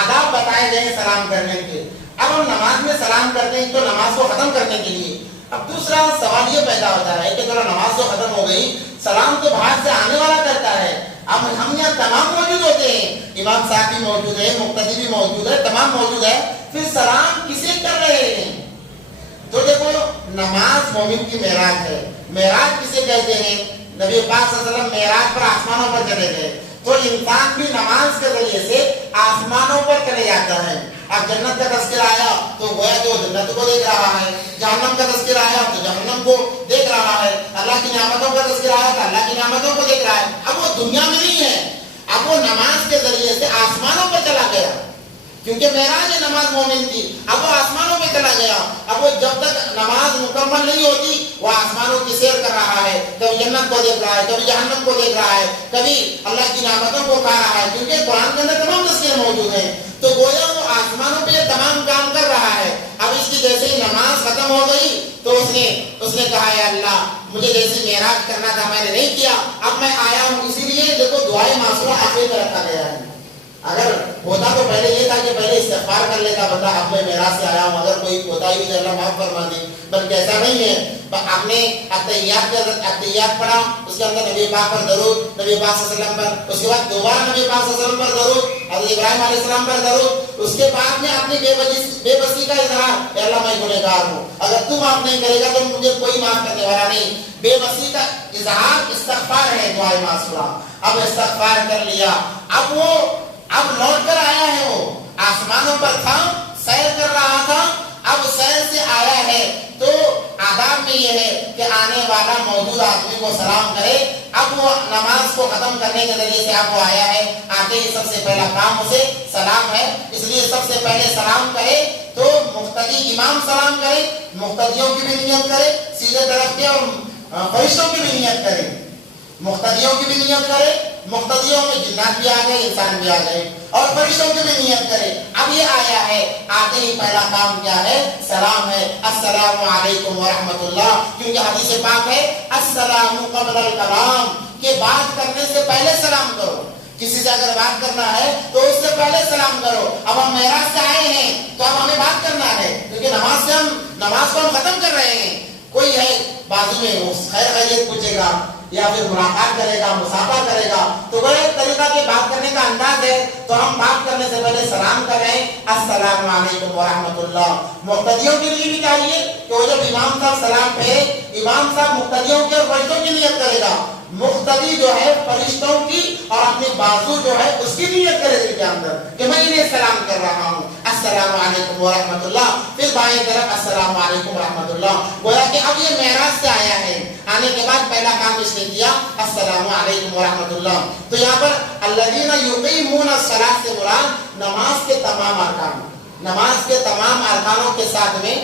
آداب بتائے گئے ہیں سلام کرنے کے۔ اب ہم نماز میں سلام کرتے ہیں تو نماز کو ختم کرنے کے لیے، اب دوسرا سوال یہ پیدا ہوتا ہے کہ چلو نماز تو ختم ہو گئی، سلام تو باہر سے آنے والا کرتا ہے، اب ہم یہاں تمام موجود ہوتے ہیں، امام صاحب بھی موجود ہے، مقتدی بھی موجود ہے، تمام موجود ہے، پھر سلام کسے کر رہے ہیں؟ تو دیکھو نماز مومن کی معراج ہے۔ معراج کسے کہتے ہیں؟ نبی پاک صلی اللہ علیہ وسلم معراج پر آسمانوں پر چلے گئے، تو انسان بھی نماز کے ذریعے سے آسمانوں پر چلے جاتا ہے۔ اب جنت کا تذکرہ آیا تو گویا کہ وہ جنت کو دیکھ رہا ہے، جہنم کا تذکرہ آیا تو جہنم کو دیکھ رہا ہے، اللہ کی نعمتوں کا تذکرہ آیا تو اللہ کی نعمتوں کو دیکھ رہا ہے۔ اب وہ دنیا میں نہیں ہے، اب وہ نماز کے ذریعے سے آسمانوں پر چلا گیا، کیونکہ معراج نماز مومن کی، اب وہ آسمانوں میں چلا گیا۔ اب وہ جب تک نماز مکمل نہیں ہوتی وہ آسمانوں کی سیر کر رہا ہے، کبھی جنت کو دیکھ رہا ہے، کبھی جہنم کو دیکھ رہا ہے، کبھی اللہ کی نعمتوں کو کھا رہا ہے، کیونکہ قرآن کے اندر تمام تذکرے موجود ہیں، تو گویا وہ آسمانوں پہ یہ تمام کام کر رہا ہے۔ اب اس کی جیسے ہی نماز ختم ہو گئی تو اس نے کہا ہے اللہ مجھے جیسے معراج کرنا تھا میں نے نہیں کیا، اب میں آیا ہوں، اسی لیے دیکھو دعائے معصورہ آخر میں رکھا گیا ہے۔ اگر ہوتا تو پہلے یہ تھا کہ پہلے استغفار کر لیتا بندہ، اب میں معراج سے آیا ہوں، اگر کوئی کوتاہی بھی اللہ معاف فرما دے، بلکہ ایسا نہیں ہے۔ آپ نے اتحیات پڑھا، اس کے اندر نبی پاک پر درود، نبی پاک صلی اللہ علیہ وسلم پر، اس کے بعد دوبارہ نبی پاک صلی اللہ علیہ وسلم پر درود، حضرت ابراہیم علیہ السلام پر درود، اس کے بعد میں اپنی بے بسی کا اظہار، اے اللہ میں گنہگار ہوں، اگر تو معاف نہیں کرے گا تو مجھے کوئی معاف کرنے والا نہیں۔ بے بسی کا اظہار استغفار ہے، دعائے معصورہ۔ اب استغفار کر لیا، اب لوٹ کر آیا ہے، وہ آسمانوں پر تھا، سیر کر رہا تھا، اب سیر سے آیا ہے تو آداب میں یہ ہے کہ آنے والا موجود آدمی کو سلام کرے۔ اب وہ نماز کو ختم کرنے کے ذریعے سے اب وہ آیا ہے، آتے ہی سب سے پہلا کام اسے سلام ہے، اس لیے سب سے پہلے سلام کرے تو مقتدی امام سلام کرے، مقتدیوں کی بھی نیت کرے، سیدھے طرف کے اور فرشتوں کی بھی نیت کرے، مقتدیوں کی بھی نیت کرے، مقتدیوں میں جنات بھی آ گئے، انسان بھی آ گئے، اور فرشتوں کی بھی نیت کرے۔ اب یہ آیا ہے، آتے ہی پہلا کام کیا ہے؟ سلام ہے، السلام علیکم ورحمۃ اللہ، کیونکہ حدیث پاک ہے السلام قبل الکلام، کہ بات کرنے سے پہلے سلام کرو۔ کسی سے اگر بات کرنا ہے تو اس سے پہلے سلام کرو۔ اب ہم معراج سے آئے ہیں تو اب ہمیں بات کرنا ہے، کیونکہ نماز کو ہم ختم کر رہے ہیں۔ کوئی ہے بازو میں وہ خیر خیریت پوچھے گا یا پھر ملاقات کرے گا، مصافحہ کرے گا، تو بڑے طریقہ کے بات کرنے کا انداز ہے، تو ہم بات کرنے سے پہلے سلام کر رہے ہیں، السلام علیکم ورحمۃ اللہ۔ مقتدیوں کے لیے بھی چاہیے کہ وہ جب امام صاحب سلام پھیرے، امام صاحب مقتدیوں کے اور فرشتوں کی نیت کرے گا، مقتدی جو ہے فرشتوں کی اور اپنے بازو جو ہے اس کی نیت کرے دل کے اندر کہ میں انہیں سلام کر رہا ہوں، السلام علیکم ورحمۃ اللہ۔ پھر بائیں طرف السلام علیکم ورحمۃ اللہ، گویا کہ اب یہ معراج سے آیا ہے، آنے کے بعد پہلا کام اس نے کیا السلام علیکم ورحمۃ اللہ۔ تو یہاں پر الذین یقیمون الصلاۃ سے مراد نماز کے تمام ارکان، نماز کے تمام ارکانوں کے ساتھ میں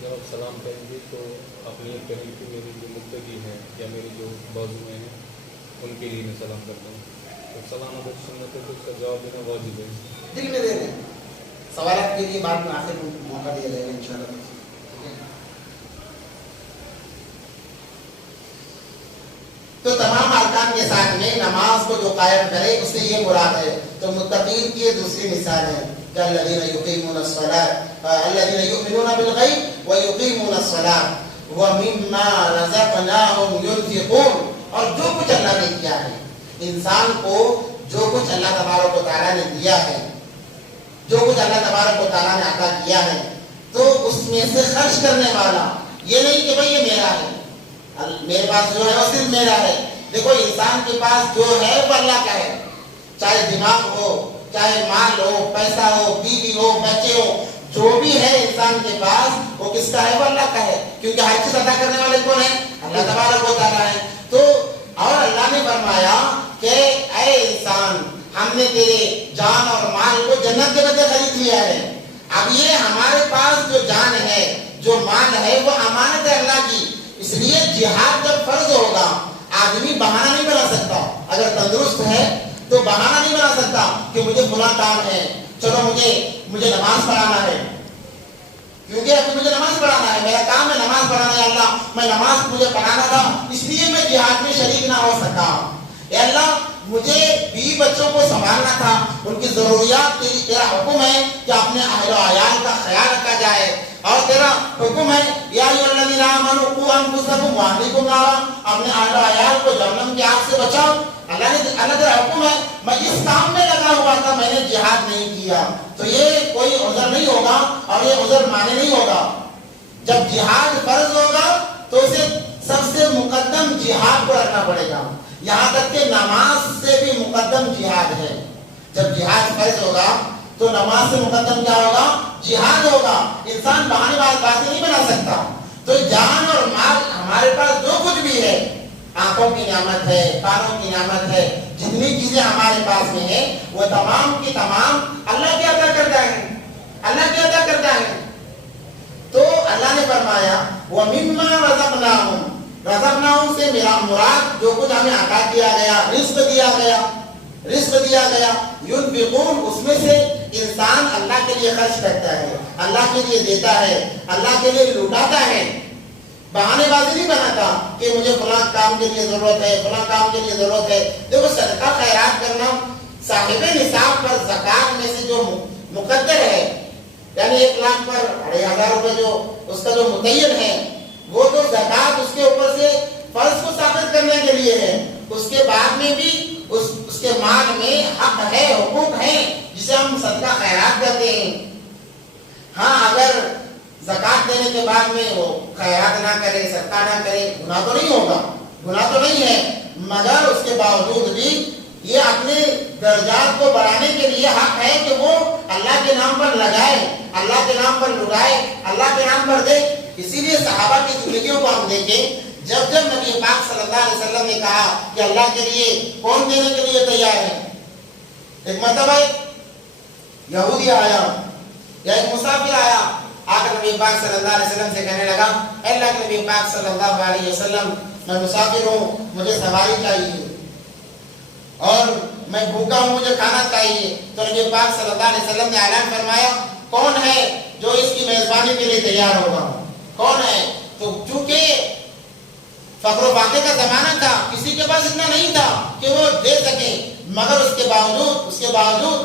جب آپ سلام کریں گے تو آپ یہ کہیں کہ میری جو مقتدی ہیں یا میری جو بازو میں ہیں ان کے لیے میں سلام کرتا ہوں، تو سلام اگر سنت ہے تو اس کا جواب دینا واجب ہے۔ دل میں دے دیں، سوالات کے لیے بعد میں آخر میں موقع دیا جائے گا انشاءاللہ۔ تو تمام ارکان کے ساتھ میں نماز کو جو قائم کرے اس سے یہ مراد ہے۔ تو متقین کی دوسری مثال ہے کہ الذین یقیمون الصلاۃ الذین یؤمنون بالغیب ویقیمون الصلاۃ ومما رزقناہم ینفقون، اور جو کچھ اللہ نے کیا ہے انسان کو، جو کچھ اللہ تبارک و تعالیٰ نے دیا ہے، جو کچھ اللہ تبارک و تعالیٰ نے عطا کیا ہے، تو اس میں سے خرچ کرنے والا، یہ نہیں کہ بھئی یہ میرا ہے، میرے پاس جو ہے وہ صرف میرا ہے۔ دیکھو انسان کے پاس جو ہے وہ اللہ کا ہے، چاہے دماغ ہو، چاہے مال ہو، پیسہ ہو، بیوی ہو، بچے ہو، جو بھی ہے انسان کے پاس وہ کس کا ہے؟ وہ اللہ کا ہے، کیونکہ ہر چیز عطا کرنے والے کون ہیں؟ اللہ تبارک و تعالیٰ ہے۔ تو اور اللہ نے فرمایا کہ اے انسان، ہم نے تیرے جان اور مال کو جنت کے بدلے خرید لیا ہے۔ اب یہ ہمارے پاس جو جان ہے، جو مال ہے، وہ امانت ہے اللہ کی، اس لیے جہاد جب فرض ہوگا آدمی بہانہ نہیں بنا سکتا، اگر تندرست ہے تو بہانہ نہیں بنا سکتا کہ مجھے فلاں کام ہے، چلو مجھے نماز پڑھانا ہے، کیونکہ ابھی مجھے نماز پڑھانا ہے، میرا کام ہے نماز پڑھانا ہے، اللہ میں نماز مجھے پڑھانا تھا اس لیے میں جہاد میں شریک نہ ہو سکا، اے اللہ مجھے بیوی بچوں کو سنبھالنا تھا، ان کی ضروریات تیرا حکم ہے کہ اپنے اہل و عیال کا خیال رکھا جائے، اور تیرا حکم ہے یا ایھا الذین آمنوا قوا انفسکم واہلیکم نارا، اپنے اہل و عیال کو جہنم کی آگ سے بچاؤ۔ اللہ تیرا حکم ہے، میں اس کام میں لگا ہوا تھا، میں نے جہاد نہیں کیا، تو یہ کوئی عذر نہیں ہوگا اور یہ عذر مانے نہیں ہوگا۔ جب جہاد فرض ہوگا تو اسے سب سے مقدم جہاد کو رکھنا پڑے گا، یہاں تک کہ نماز سے بھی مقدم جہاد ہے۔ جب جہاد فرض ہوگا تو نماز سے مقدم کیا ہوگا؟ جہاد ہوگا۔ انسان بہانے باتیں نہیں بنا سکتا۔ تو جان اور مال ہمارے پاس جو کچھ بھی ہے، آنکھوں کی نعمت ہے، کانوں کی نعمت ہے، جتنی چیزیں ہمارے پاس میں ہیں وہ تمام کی تمام اللہ کی عطا کردہ ہیں، اللہ کی عطا کردہ ہیں۔ تو اللہ نے فرمایا وَمِمَّا رَزَقْنَاهُمْ، رزقناہم سے میرا مراد جو کچھ ہمیں عطا کیا گیا، رزق دیا گیا، رزق دیا گیا، ينفقون، اس میں سے انسان اللہ کے لیے خرچ کرتا ہے، اللہ کے لیے دیتا ہے، اللہ کے لیے لوٹاتا ہے، بہانے بازی نہیں بناتا کہ مجھے فلاں کام کے لیے ضرورت ہے، فلاں کام کے لیے ضرورت ہے۔ دیکھو صدقہ خیرات کرنا صاحب نصاب پر زکات میں سے جو مقدر ہے، یعنی 1 لاکھ پر 2,500 روپے جو اس کا جو متعین ہے، وہ تو زکات اس کے اوپر سے فرض کو ثابت کرنے کے لیے ہے، اس کے بعد میں بھی اس کے مال میں حق ہے، حقوق ہیں جسے ہم صدقہ خیرات کرتے ہیں۔ ہاں اگر زکات دینے کے بعد میں وہ خیرات نہ کرے، صدقہ نہ کرے، گناہ تو نہیں ہوگا، گناہ تو نہیں ہے، مگر اس کے باوجود بھی یہ اپنے درجات کو بڑھانے کے لیے حق ہے کہ وہ اللہ کے نام پر لگائے، اللہ کے نام پر لٹائے، اللہ کے نام پر دے۔ اسی لیے صحابہ کی زندگیوں کو ہم دیکھیں، جب جب نبی پاک صلی اللہ علیہ وسلم نے کہا کہ اللہ کے لیے کون دینے کے لیے تیار ہے، ایک مرتبہ یہودی آیا یا ایک مسافر آیا، آ کر نبی پاک صلی اللہ علیہ وسلم سے کہنے لگا، اے اللہ کے نبی پاک صلی اللہ علیہ وسلم، میں مسافر ہوں، مجھے سواری چاہیے اور میں بھوکا ہوں، مجھے کھانا چاہیے۔ تو نبی پاک صلی اللہ علیہ وسلم نے اعلان فرمایا، کون ہے جو اس کی میزبانی کے لیے تیار ہوگا؟ کون ہے؟ تو چونکہ فقر و فاقے کا زمانہ تھا، کسی کے پاس اتنا نہیں تھا کہ وہ دے سکے، مگر اس کے باوجود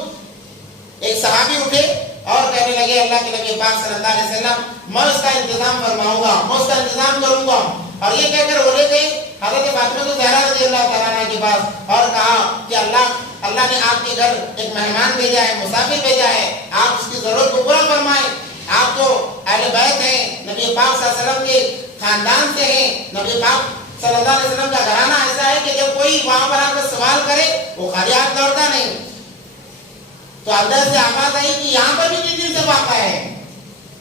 ایک صحابی اٹھے اور کہنے لگے، اللہ کے نبی پاک صلی اللہ علیہ وسلم، میں اس کا انتظام فرماؤں گا، میں اس کا انتظام کروں گا۔ اور یہ کہہ کر وہ لے گئے حضرت فاطمہ زہرا رضی اللہ تعالیٰ عنہ کے پاس اور کہا کہ اللہ نے آپ کے گھر ایک مہمان بھیجا ہے، مسافر بھیجا ہے، آپ اس کی ضرورت کو پورا فرمائیں۔ آپ تو اہل بیت ہیں، نبی پاک صلی اللہ علیہ وسلم کے خاندان سے ہیں، نبی پاک صلی اللہ علیہ وسلم کا گھرانہ ایسا ہے کہ جب کوئی وہاں پر آ کر سوال کرے وہ خالی ہاتھ لوٹتا نہیں۔ تو اندر سے آواز آئی کہ یہاں پر بھی 3 دن سے واقع ہے،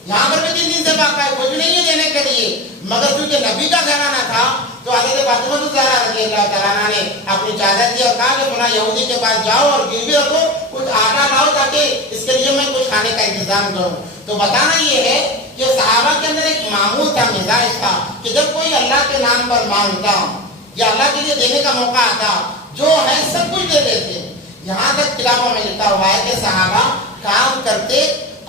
یہاں پر بھی 3 دن سے واقع ہے، کچھ نہیں ہے دینے کے لیے، مگر کیونکہ نبی کا گھرانہ تھا تو حضرت فاطمہ زہرا رضی اللہ تعالیٰ عنہ نے اپنی چادر دی اور کہا کہ فلاں یہودی کے پاس جاؤ اور گروی رکھو، کچھ آٹا لاؤ تاکہ اس کے لیے میں کچھ کھانے کا انتظام کروں۔ تو بتانا یہ ہے کہ صحابہ کے اندر ایک معمول تھا، مزاج تھا کہ جب کوئی اللہ کے نام پر مانگتا یا اللہ کے لیے دینے کا موقع آتا، جو ہے سب کچھ دے دیتے۔ یہاں تک کتابوں میں لکھا ہوا ہے کہ صحابہ کام کرتے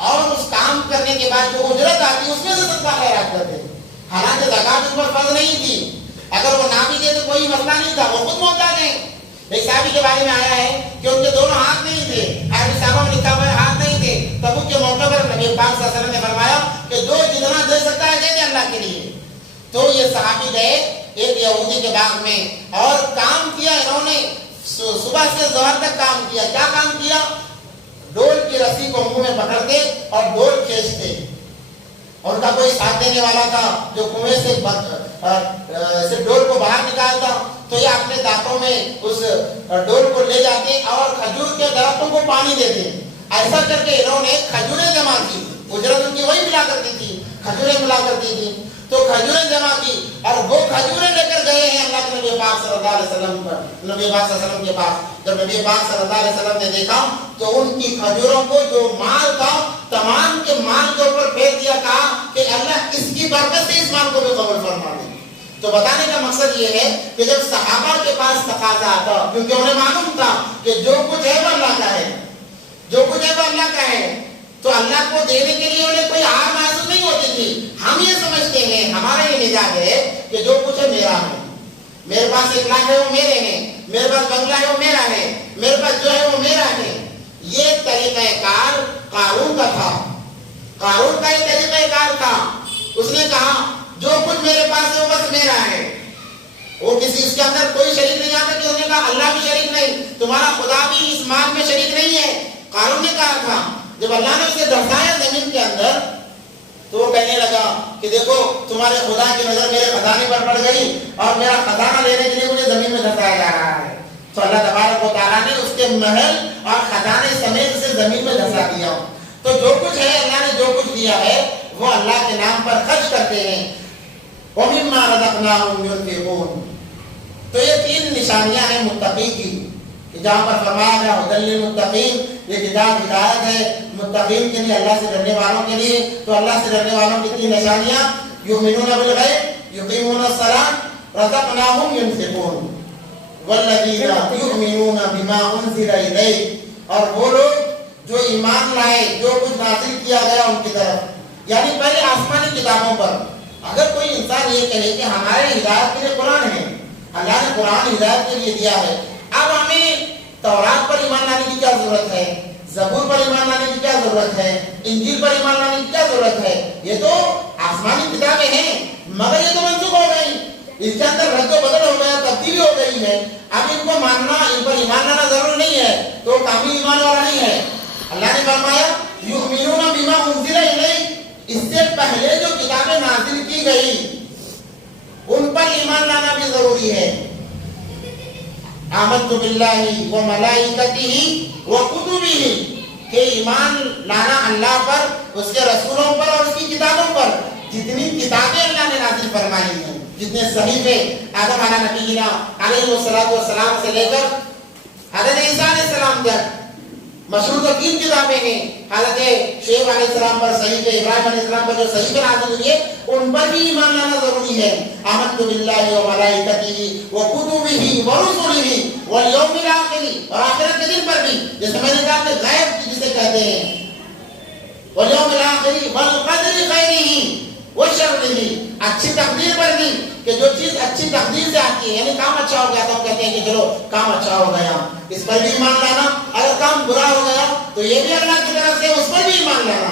اور اس کام کرنے کے بعد جو اجرت آتی اس میں سے صدقہ خیرات کرتے، حالانکہ زکات اس پر فرض نہیں تھی، اگر وہ نہ بھی دے تو کوئی مسئلہ نہیں تھا، وہ خود محتاج ہیں۔ ایک صحابی کے بارے میں آیا ہے کہ ان کے دونوں ہاتھ نہیں تھے، اہل صحابہ میں لکھا ہوا ہے ہاتھ نہیں تھے، تبوک کے موقع پر نبی پاک صلی اللہ علیہ وسلم نے فرمایا کہ جو جتنا دے سکتا ہے دے دے اللہ کے لیے۔ تو یہ صحابی گئے ایک یہودی کے باغ میں اور کام کیا، انہوں نے صبح سے ظہر تک کام کیا۔ کیا کام کیا؟ ڈول کی رسی کو منہ میں پکڑتے اور ڈول کھینچتے، اور ان کا کوئی ساتھ دینے والا تھا جو کنویں سے ڈول کو باہر نکالتا، تو یہ اپنے دانتوں میں اس ڈول کو لے جاتے اور کھجور کے درختوں کو پانی دیتے۔ ایسا کر کے انہوں نے کھجوریں جمع کی، اجرت ان کی وہی ملا کرتی تھی، کھجوریں ملا کرتی تھی، تو کھجوریں جمع کی اور وہ کھجوریں لے کر گئے ہیں اللہ کے نبی پاک صلی اللہ علیہ وسلم پر، نبی پاک صلی اللہ علیہ وسلم کے پاس۔ جب نبی پاک صلی اللہ علیہ وسلم نے دیکھا تو ان کی کھجوروں کو جو مال تھا تمام کے مال کے اوپر پھیر دیا، کہا کہ اللہ اس کی برکت سے اس مال کو بھی قبول فرما لے۔ تو بتانے کا مقصد یہ ہے کہ جب صحابہ کے پاس تقاضا آتا، کیونکہ انہیں معلوم تھا کہ جو کچھ ہے وہ اللہ کا ہے، جو کچھ ہے وہ اللہ کا ہے، تو اللہ کو دینے کے لیے انہیں کوئی ہار محسوس نہیں ہوتی تھی۔ ہم یہ سمجھتے ہیں، ہمارا یہ مزاج ہے کہ جو کچھ ہے میرا ہے، میرے پاس 1 لاکھ ہے وہ میرے ہیں، میرے پاس بنگلہ ہے وہ میرا ہے، میرے پاس جو ہے وہ میرا ہے۔ یہ طریقہ کار قارون کا تھا، قارون کا یہ طریقہ کار تھا۔ اس نے کہا جو کچھ میرے پاس ہے وہ بس میرا ہے، وہ کسی اس کے اندر کوئی شریک نہیں آتا کہ اس نے کہا اللہ بھی شریک نہیں، تمہارا خدا بھی اس مال میں شریک نہیں ہے۔ قارون نے کہا تھا، جب اللہ نے اسے دھسایا زمین کے اندر تو وہ کہنے لگا کہ دیکھو تمہارے خدا کی نظر میرے خزانے پر پڑ گئی اور میرا خزانہ لینے کے لیے مجھے زمین میں دھسایا جا رہا ہے۔ تو اللہ تبارک و تعالیٰ نے اس کے محل اور خزانے سمیت اسے زمین میں دھسا دیا۔ تو جو کچھ ہے اللہ نے جو کچھ دیا ہے وہ اللہ کے نام پر خرچ کرتے ہیں۔ وَمِمَّا رَزَقْنَاهُمْ يُنْفِقُونَ۔ تو یہ 3 نشانیاں ہیں متقی کی، کہ جہاں پر فرمایا گیا هُدًى لِّلْمُتَّقِينَ، یہ کتاب ہدایت ہے متقین کے لیے، اللہ سے ڈرنے والوں کے لیے۔ تو اللہ سے ڈرنے والوں کی 3 نشانیاں، یؤمنون بالغیب، یقیمون الصلاۃ، رزقناہم ينفقون۔ والذین یؤمنون بما انزل الیک، اور وہ لوگ جو ایمان لائے جو کچھ نازل کیا گیا ان کی طرف، یعنی پہلے آسمانی کتابوں پر۔ اگر کوئی انسان یہ کہے کہ ہمارے ہدایت کے لیے قرآن ہے، اللہ نے قرآن ہدایت کے لیے دیا ہے، اب ہمیں تورات پر ایمان لانے کی کیا ضرورت ہے، زبور پر ایمان لانے کی کیا ضرورت ہے، انجیل پر ایمان لانے کی کیا ضرورت ہے، یہ تو آسمانی کتابیں ہیں مگر یہ تو منسوخ ہو گئی، اس کے اندر رد و بدل ہو گیا، تبدیلی ہو گئی ہے، اب ان کو ماننا، ان پر ایمان لانا ضروری نہیں ہے، تو کامل ایمان والا نہیں ہے۔ اللہ نے فرمایا یؤمنون بما انزل الیک، اس سے پہلے جو کتابیں نازل کی گئی ان پر ایمان لانا بھی ضروری ہے۔ آمنت باللہ و ملائکتہ و کتبہ، کہ ایمان لانا اللہ پر، اس کے رسولوں پر اور اس کی کتابوں پر، جتنی کتابیں اللہ نے نازل فرمائی ہیں، جتنے صحیفے آدم علیہ نبینا علیہ السلام سے لے کر حضرت عیسیٰ علیہ السلام تک مشہور تو 3 کتابیں ہیں، حضرت شعیب علیہ السلام پر صحیفے، ابراہیم علیہ السلام پر جو صحیفے نازل ہوئے ان پر بھی ایمان لانا ضروری ہے۔ آمنت باللہ و ملائکتہ و کتبہ و رسلہ والیوم الآخر، اور آخرت کے دن پر بھی، جیسے میں نے کہا کہ غیب جسے کہتے ہیں، والیوم الآخر والقدر خیرہ و شرہ، اچھی تقدیر پر بھی، کہ جو چیز اچھی تقدیر سے آتی ہے، یعنی کام اچھا ہو گیا تو ہم کہتے ہیں کہ چلو کام اچھا ہو گیا، اس پر بھی ایمان لانا، اگر کام برا ہو گیا تو یہ بھی اللہ کی طرف سے، اس پر بھی ایمان لانا،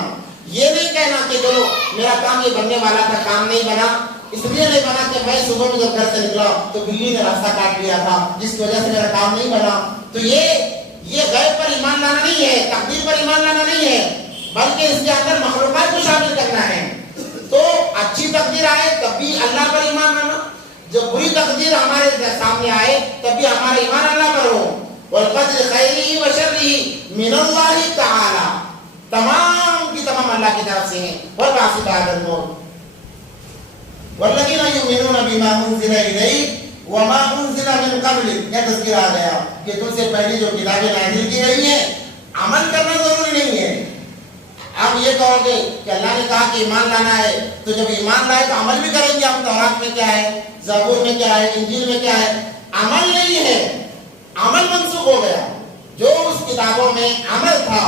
یہ نہیں کہنا کہ چلو میرا کام یہ بننے والا تھا، کام نہیں بنا، اس لیے نہیں بنا کہ میں صبح میں جب گھر سے نکلا تو بلی نے راستہ کاٹ لیا تھا جس کی وجہ سے میرا کام نہیں بنا، تو یہ غیب پر ایمان لانا نہیں ہے، تقدیر پر ایمان لانا نہیں ہے، بلکہ اس کے اندر مخلوقات کو شامل کرنا ہے۔ تو اچھی تقدیر آئے تب بھی اللہ پر ایمان لانا، جب بری تقدیر ہمارے سامنے آئے تب بھی ہمارا ایمان اللہ پر ہو۔ والقدر خیرہ و شرہ من اللہ تعالی، تمام کی تمام اللہ کی طرف سے ہیں۔ والبعث بعد الموت، والذین یؤمنون بما انزل الیک وما انزل من قبل، یہ تذکرہ آ گیا کہ تم سے پہلے جو کتابیں نازل کی گئی ہیں عمل کرنا ضروری نہیں ہے۔ اب یہ کہو گے کہ اللہ نے کہا کہ ایمان لانا ہے، تو جب ایمان لائے تو عمل بھی کریں گے، ہم تورات میں کیا ہے، زبور میں کیا ہے، انجیل میں کیا ہے، عمل نہیں ہے، عمل منسوخ ہو گیا۔ جو اس کتابوں میں عمل تھا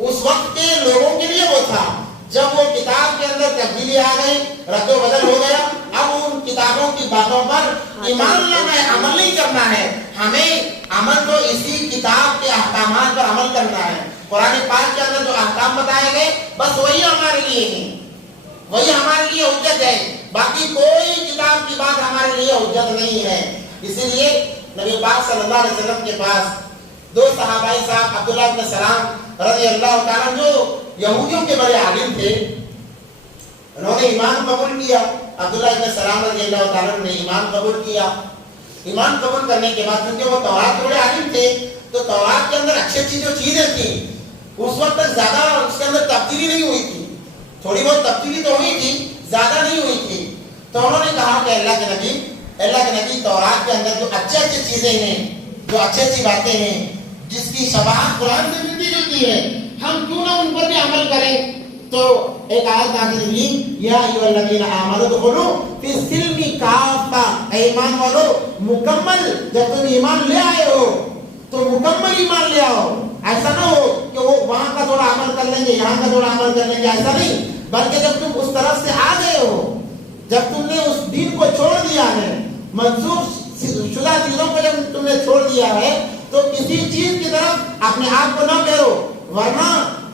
اس وقت کے لوگوں کے لیے وہ تھا، جب وہ کتاب کے اندر تبدیلی آ گئی، رد و بدل ہو گیا، اب ان کتابوں کی باتوں پر ایمان لانا ہے، عمل نہیں کرنا ہے۔ ہمیں عمل تو اسی کتاب کے احکامات پر عمل کرنا ہے۔ قرآن پاک کے اندر جو احکام بتائے گئے بس وہی ہمارے لیے ہیں، وہی ہمارے لیے حجت ہے، باقی کوئی کتاب کی بات ہمارے لیے حجت نہیں ہے۔ اسی لیے نبی پاک صلی اللہ علیہ وسلم کے پاس 2 صحابہ صاحب عبداللہ بن سلام رضی اللہ تعالیٰ جو یہودیوں کے بڑے عالم تھے، انہوں نے ایمان قبول کیا۔ عبداللہ بن سلام رضی اللہ تعالیٰ نے ایمان قبول کیا۔ ایمان قبول کرنے کے بعد کیونکہ وہ تورات کے بڑے عالم تھے تو تورات کے اندر اچھی جو چیزیں تھیں اس وقت تک زیادہ اس کے اندر تبدیلی نہیں ہوئی تھی، تھوڑی بہت تبدیلی تو ہوئی تھی، زیادہ نہیں ہوئی تھی۔ تو انہوں نے کہا کہ اللہ کے نبی تورات کے اندر جو اچھی چیزیں ہیں، جو اچھی باتیں ہیں، جس کی شباہت قرآن سے ملتی جلتی ہے، ہم کیوں نہ ان پر بھی عمل کریں۔ تو ایک آیت نازل ہوئی، یا ایھا الذین آمنوا ادخلوا فی السلم کافہ، اے ایمان والو مکمل، جب تم ایمان لے آئے ہو تو مکمل ایمان لے آؤ۔ ایسا نہ ہو کہ وہ وہاں کا تھوڑا عمل کر لیں گے، یہاں کا تھوڑا عمل کر لیں گے، ایسا نہیں، بلکہ جب تم اس طرف سے آ گئے ہو، جب تم نے اس دین کو چھوڑ دیا ہے، منسوخ شدہ چیزوں کو جب تم نے چھوڑ دیا ہے تو کسی چیز کی طرف اپنے آپ کو نہ پھیرو، ورنہ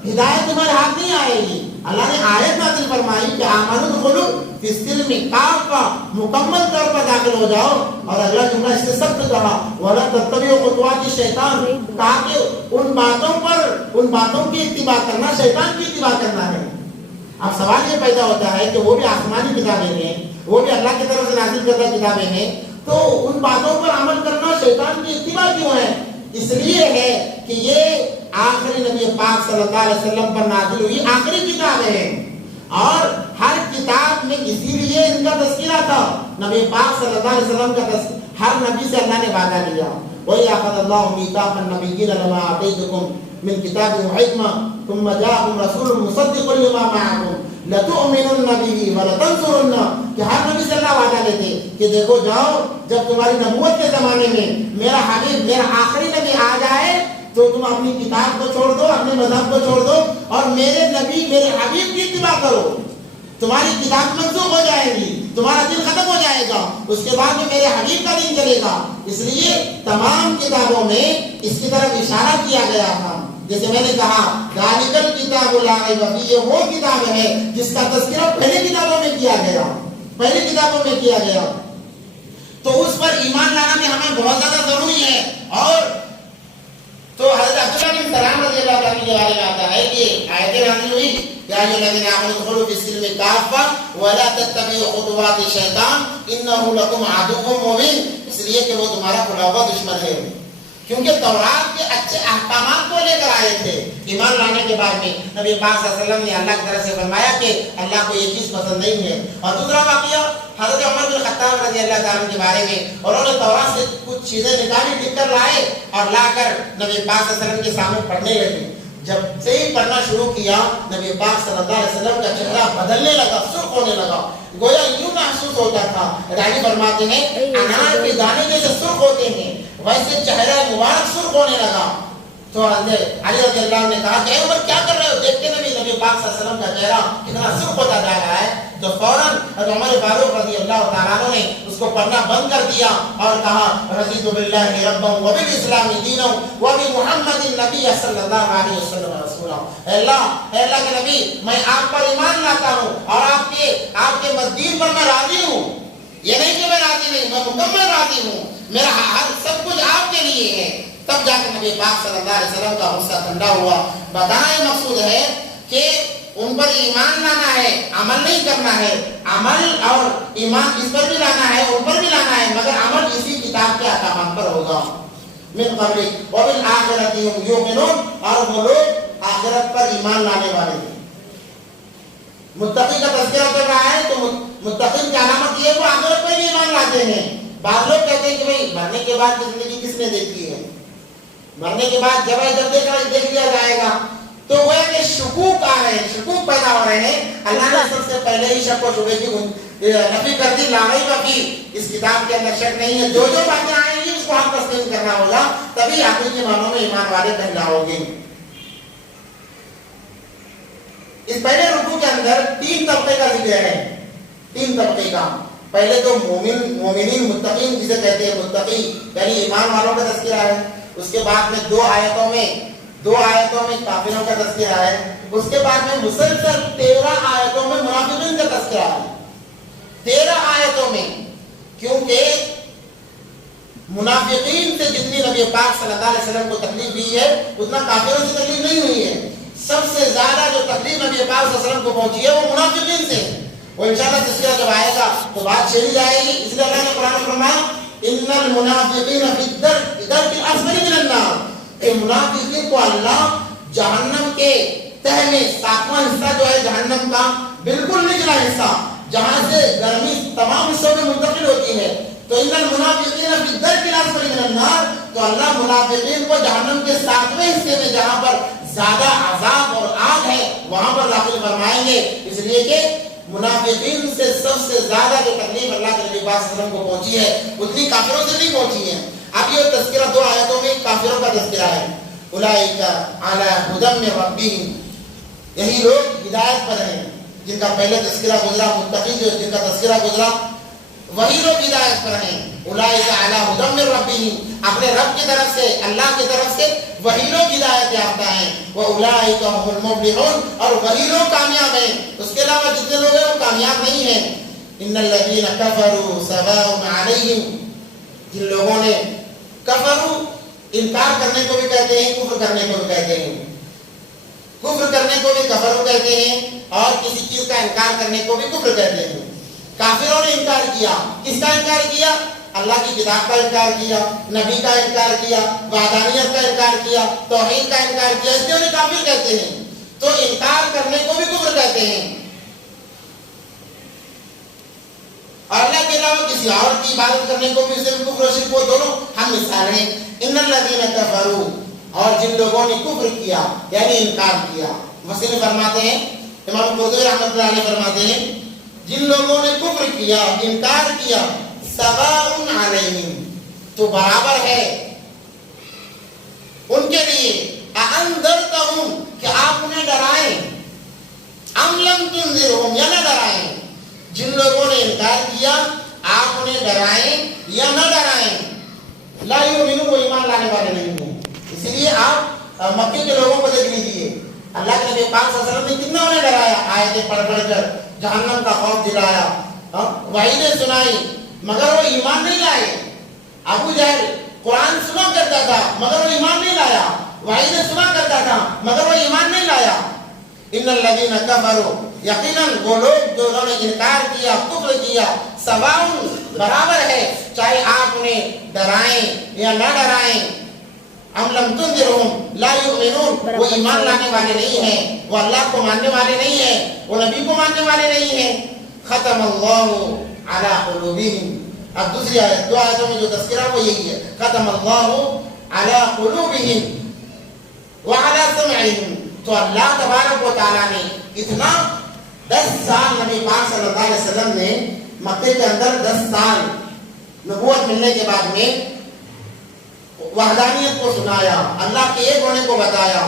ہدایت تمہارے ہاتھ نہیں آئے گی۔ اللہ نے آیت نازل فرمائی کہ آمنوا ادخلوا فی السلم کافہ، مکمل طور پر داخل ہو جاؤ، اور اگلا جملہ اس سے سخت کہا وَلَا تَتَّبِعُوا خُطُوَاتِ الشَّيْطَانِ، کہا کہ ان باتوں کی اتباع کرنا شیطان کی اتباع کرنا ہے۔ اب سوال یہ پیدا ہوتا ہے کہ وہ بھی آسمانی کتابیں ہیں، وہ بھی اللہ کی طرف سے نازل کردہ کتابیں ہیں، تو ان باتوں پر عمل کرنا شیطان کی اتباع کیوں ہے؟ اس لیے ہے کہ یہ آخری نبی پاک صلی اللہ علیہ وسلم پر نازل ہوئی آخری کتاب ہے، اور ہر کتاب میں اسی لیے ان کا تذکرہ تھا۔ نبی پاک صلی اللہ علیہ وسلم کا ہر نبی سے اللہ نے وعدہ لیا، وَإِذْ أَخَذَ اللَّهُ مِيثَاقَ النَّبِيِّينَ لَمَا آتَيْتُكُم مِّن كِتَابٍ وَحِكْمَةٍ ثُمَّ جَاءَكُمْ رَسُولٌ مُصَدِّقٌ لِّمَا مَعَكُمْ لَتُؤْمِنُنَّ بِهِ وَلَتَنْصُرُنَّ کہ ہر نبی صلی اللہ وعدہ لیتے کہ دیکھو جاؤ جب تمہاری نبوت کے زمانے میں میرا حبیب میرا آخری نبی آ جائے تو تم اپنی کتاب کو چھوڑ دو, اپنے مذہب کو چھوڑ دو اور میرے نبی میرے حبیب کی اتباع کرو. تمہاری کتاب منسوخ ہو جائے گی, تمہارا دین ختم ہو جائے گا, اس کے بعد میں میرے حبیب کا دین چلے گا. اس لیے تمام کتابوں میں اس کی طرف اشارہ کیا گیا تھا. جیسے میں نے کہا ذالک الکتاب لا ریب فیہ, یہ وہ کتاب ہے جس کا تذکرہ پہلے کتابوں میں کیا گیا, پہلے کتابوں میں کیا گیا. تو اس پر ایمان لانا بھی ہمیں بہت زیادہ ضروری ہے. اور تو حضرت عبداللہ بن سلام رضی اللہ عنہ کے بارے میں آتا ہے کہ آیت نازل ہوئی یا ایھا الذین آمنوا ادخلوا فی السلم کافۃ ولا تتبعوا خطوات الشیطان انہ لکم عدو مبین. اس لیے کہ وہ تمہارا کھلا ہوا دشمن ہے, کیونکہ تورات کے اچھے احکامات کو لے کر آئے تھے. ایمان لانے کے بعد میں نبی پاک صلی اللہ علیہ وسلم نے اللہ کی طرف سے فرمایا کہ اللہ کو یہ چیز پسند نہیں ہے. اور دوسرا واقعہ حضرت عمر بن خطاب رضی اللہ تعالیٰ کے بارے میں, انہوں نے تورات سے کچھ چیزیں نکالی, لکھ کر لائے اور لا کر نبی پاک صلی اللہ علیہ وسلم کے سامنے پڑھنے لگے. جب سے ہی پڑھنا شروع کیا نبی پاک صلی اللہ علیہ وسلم کا چہرہ بدلنے لگا, سرخ ہونے لگا, گویا یوں محسوس ہوتا تھا. راوی فرماتے ہیں انار کے دانے جیسے سرخ ہوتے ہیں ویسے چہرہ مبارک سرخ ہونے لگا. تو حضرت علی رضی اللہ عنہ نے کہا کہ اے عمر کیا کر رہے ہو, دیکھتے نبی پاک صلی اللہ علیہ وسلم کا چہرہ کتنا سرخ ہوتا جا رہا ہے. تو فوراً حضرت عمر فاروق رضی اللہ تعالیٰ عنہ نے اس کو پڑھنا بند کر دیا اور کہا رضیت باللہ ربا وبالاسلام دینا وبمحمد النبی صلی اللہ علیہ وسلم رسولا. اے اللہ کے نبی, میں آپ پر ایمان لاتا ہوں اور آپ کے دین پر میں راضی ہوں. یہ نہیں کہ میں راضی نہیں, میں مکمل راضی ہوں, میرا ہر سب کچھ آپ کے لیے ہے. تب جا کر نبی پاک صلی اللہ علیہ وسلم کا غصہ ٹھنڈا ہوا. بتانا یہ مقصود ہے کہ ان پر ایمان لانا ہے, عمل نہیں کرنا ہے. عمل اور ایمان اس پر بھی لانا ہے, ان پر بھی لانا ہے, مگر عمل اسی کتاب کے احکامات پر ہوگا. من قبل وبالآخرۃ هم یؤمنون, اور وہ لوگ آخرت پر ایمان لانے والے ہیں. متقی کا تذکرہ کر رہا ہے تو متقی کی علامت یہ ہے وہ آخرت پر بھی ایمان لاتے ہیں. بعض لوگ کہتے ہیں کہ بھئی مرنے کے بعد کی زندگی کس نے دیکھی ہے, مرنے کے بعد جب دیکھ لیا جائے گا. تو وہ کہ شکوک آ رہے ہیں, شکوک پیدا ہو رہے ہیں. اللہ نے سب سے پہلے ہی شک و شبہ کی نفی کر دی. لا ریب فیہ, اس کتاب کے اندر شک نہیں ہے, جو باتیں آئیں گی اس کو ہم تسلیم کرنا ہوگا, تبھی حقیقی معنوں میں ایمان والے کہلاؤ گے. اس پہلے رکوع کے اندر 3 طبقے کا ذکر ہے, 3 طبقے کا. پہلے تو مومنین متقین جسے کہتے ہیں, متقی یعنی ایمان والوں کا تذکرہ ہے. اس کے بعد میں 2 آیتوں میں کافروں کا تذکرہ ہے. اس کے بعد میں مسلسل 13 آیتوں میں منافقین کا تذکرہ ہے. 13 آیتوں میں, کیونکہ منافقین سے جتنی نبی پاک صلی اللہ علیہ وسلم کو تکلیف ہوئی ہے اتنا کافروں سے تکلیف نہیں ہوئی ہے. سب سے زیادہ جو تکلیف نبی پاک صلی اللہ علیہ وسلم کو پہنچی ہے وہ منافقین سے. وہ انشاءاللہ تذکرہ جب آئے گا تو بات چھیڑی جائے گی. اس لیے اللہ نے قرآن میں فرمایا ان المنافقین فی الدرک الاسفل من النار, کہ منافقین کو اللہ جہنم کے تہ میں 7واں حصہ جو ہے جہنم کا بالکل نچلا حصہ جہاں سے گرمی تمام حصوں میں منتقل ہوتی ہے, تو ان المنافقین فی الدرک الاسفل من النار, تو اللہ منافقین کو جہنم کے 7ویں حصے میں جہاں پر زیادہ عذاب اور آگ ہے وہاں پر داخل فرمائیں گے. اس لیے کہ منافقین سے سب سے زیادہ جو تکلیف اللہ کے نبی پاک صلی اللہ علیہ وسلم کو پہنچی ہے اتنی کافروں سے نہیں پہنچی ہے. اب یہ تذکرہ 2 آیتوں میں کافروں کا تذکرہ ہے. اولئک علی ھدی من ربہم, یہی لوگ ہدایت پر ہیں جن کا پہلے تذکرہ گزرا. متقین جو جن کا تذکرہ گزرا وہی لوگ ہدایت پر ہیں. اولئک علی ھدی من ربہم, اپنے رب کی طرف سے, اللہ کی طرف سے وہی لوگ ہدایت یافتہ ہیں. واولئک هم المفلحون, اور وہی لوگ کامیاب ہیں. اس کے علاوہ جتنے لوگ ہیں وہ کامیاب نہیں ہیں. ان الذین کفروا سواء علیہم, جن لوگوں نے کفروا انکار کرنے کو بھی کہتے ہیں, کفر کرنے کو بھی کہتے ہیں. کفر کرنے کو بھی کفر کہتے ہیں اور کسی چیز کا انکار کرنے کو بھی کفر کہتے ہیں. کافروں نے انکار کیا. کس کا انکار کیا؟ اللہ کی کتاب کا انکار کیا, نبی کا انکار کیا, وحدانیت کا انکار کیا, توحید کا انکار کیا, اس لیے انہیں کافر کہتے ہیں. تو انکار کرنے کو بھی کفر کہتے ہیں. اور اللہ کے علاوہ کسی اور کی عبادت کرنے کو بھی, اسے بھی کفر و شرک, وہ دونوں ہم مثال ہیں. ان الذین کفروا, اور جن لوگوں نے کفر کیا یعنی انکار کیا. مصنف فرماتے ہیں امام قرطبی رحمۃ اللہ علیہ فرماتے ہیں جن لوگوں نے کفر کیا، انکار کیا، سواء علیہم، تو برابر ہے ان کے لیے، اانذرتہم، کہ آپ انہیں ڈرائیں، ام لم تنذرہم، یا نہ ڈرائیں۔ جن لوگوں نے انکار کیا آپ انہیں ڈرائیں یا نہ ڈرائیں، لا یؤمنون، وہ ایمان لانے والے نہیں ہیں۔ اسی لیے آپ مکے کے لوگوں کو دیکھ لیجیے، اللہ کے نبی پاک صلی اللہ علیہ وسلم نے کتنا انہیں ڈرایا، آیتیں پڑھ پڑھ کر جہنم کا خوف دلایا، وعیدیں سنائی، مگر وہ ایمان نہیں لائے۔ ابو جہل قرآن سنا کرتا تھا مگر وہ ایمان نہیں لایا، وعیدیں سنا کرتا تھا مگر وہ ایمان نہیں لایا۔ ان الذین کفروا، یقیناً وہ لوگ جو انہوں نے انکار کیا، کفر کیا، سواء، برابر ہے، چاہے آپ انہیں ڈرائیں یا نہ ڈرائیں، ام لم تنذرہم لا یؤمنون، وہ ایمان لانے والے نہیں ہیں، وہ اللہ کو ماننے والے نہیں ہیں، وہ نبی کو ماننے والے نہیں ہیں۔ ختم اللہ علی قلوبہم، اب دوسری آیت، دو آیتوں میں جو تذکرہ وہ یہی ہے، ختم اللہ علی قلوبہم وعلی سمعہم، تو اللہ تبارک و تعالیٰ نے اتنا 10 سال نبی پاک صلی اللہ علیہ وسلم نے مکے کے اندر 10 سال نبوت ملنے کے بعد میں وحدانیت کو سنایا، اللہ کے ایک ہونے کو بتایا،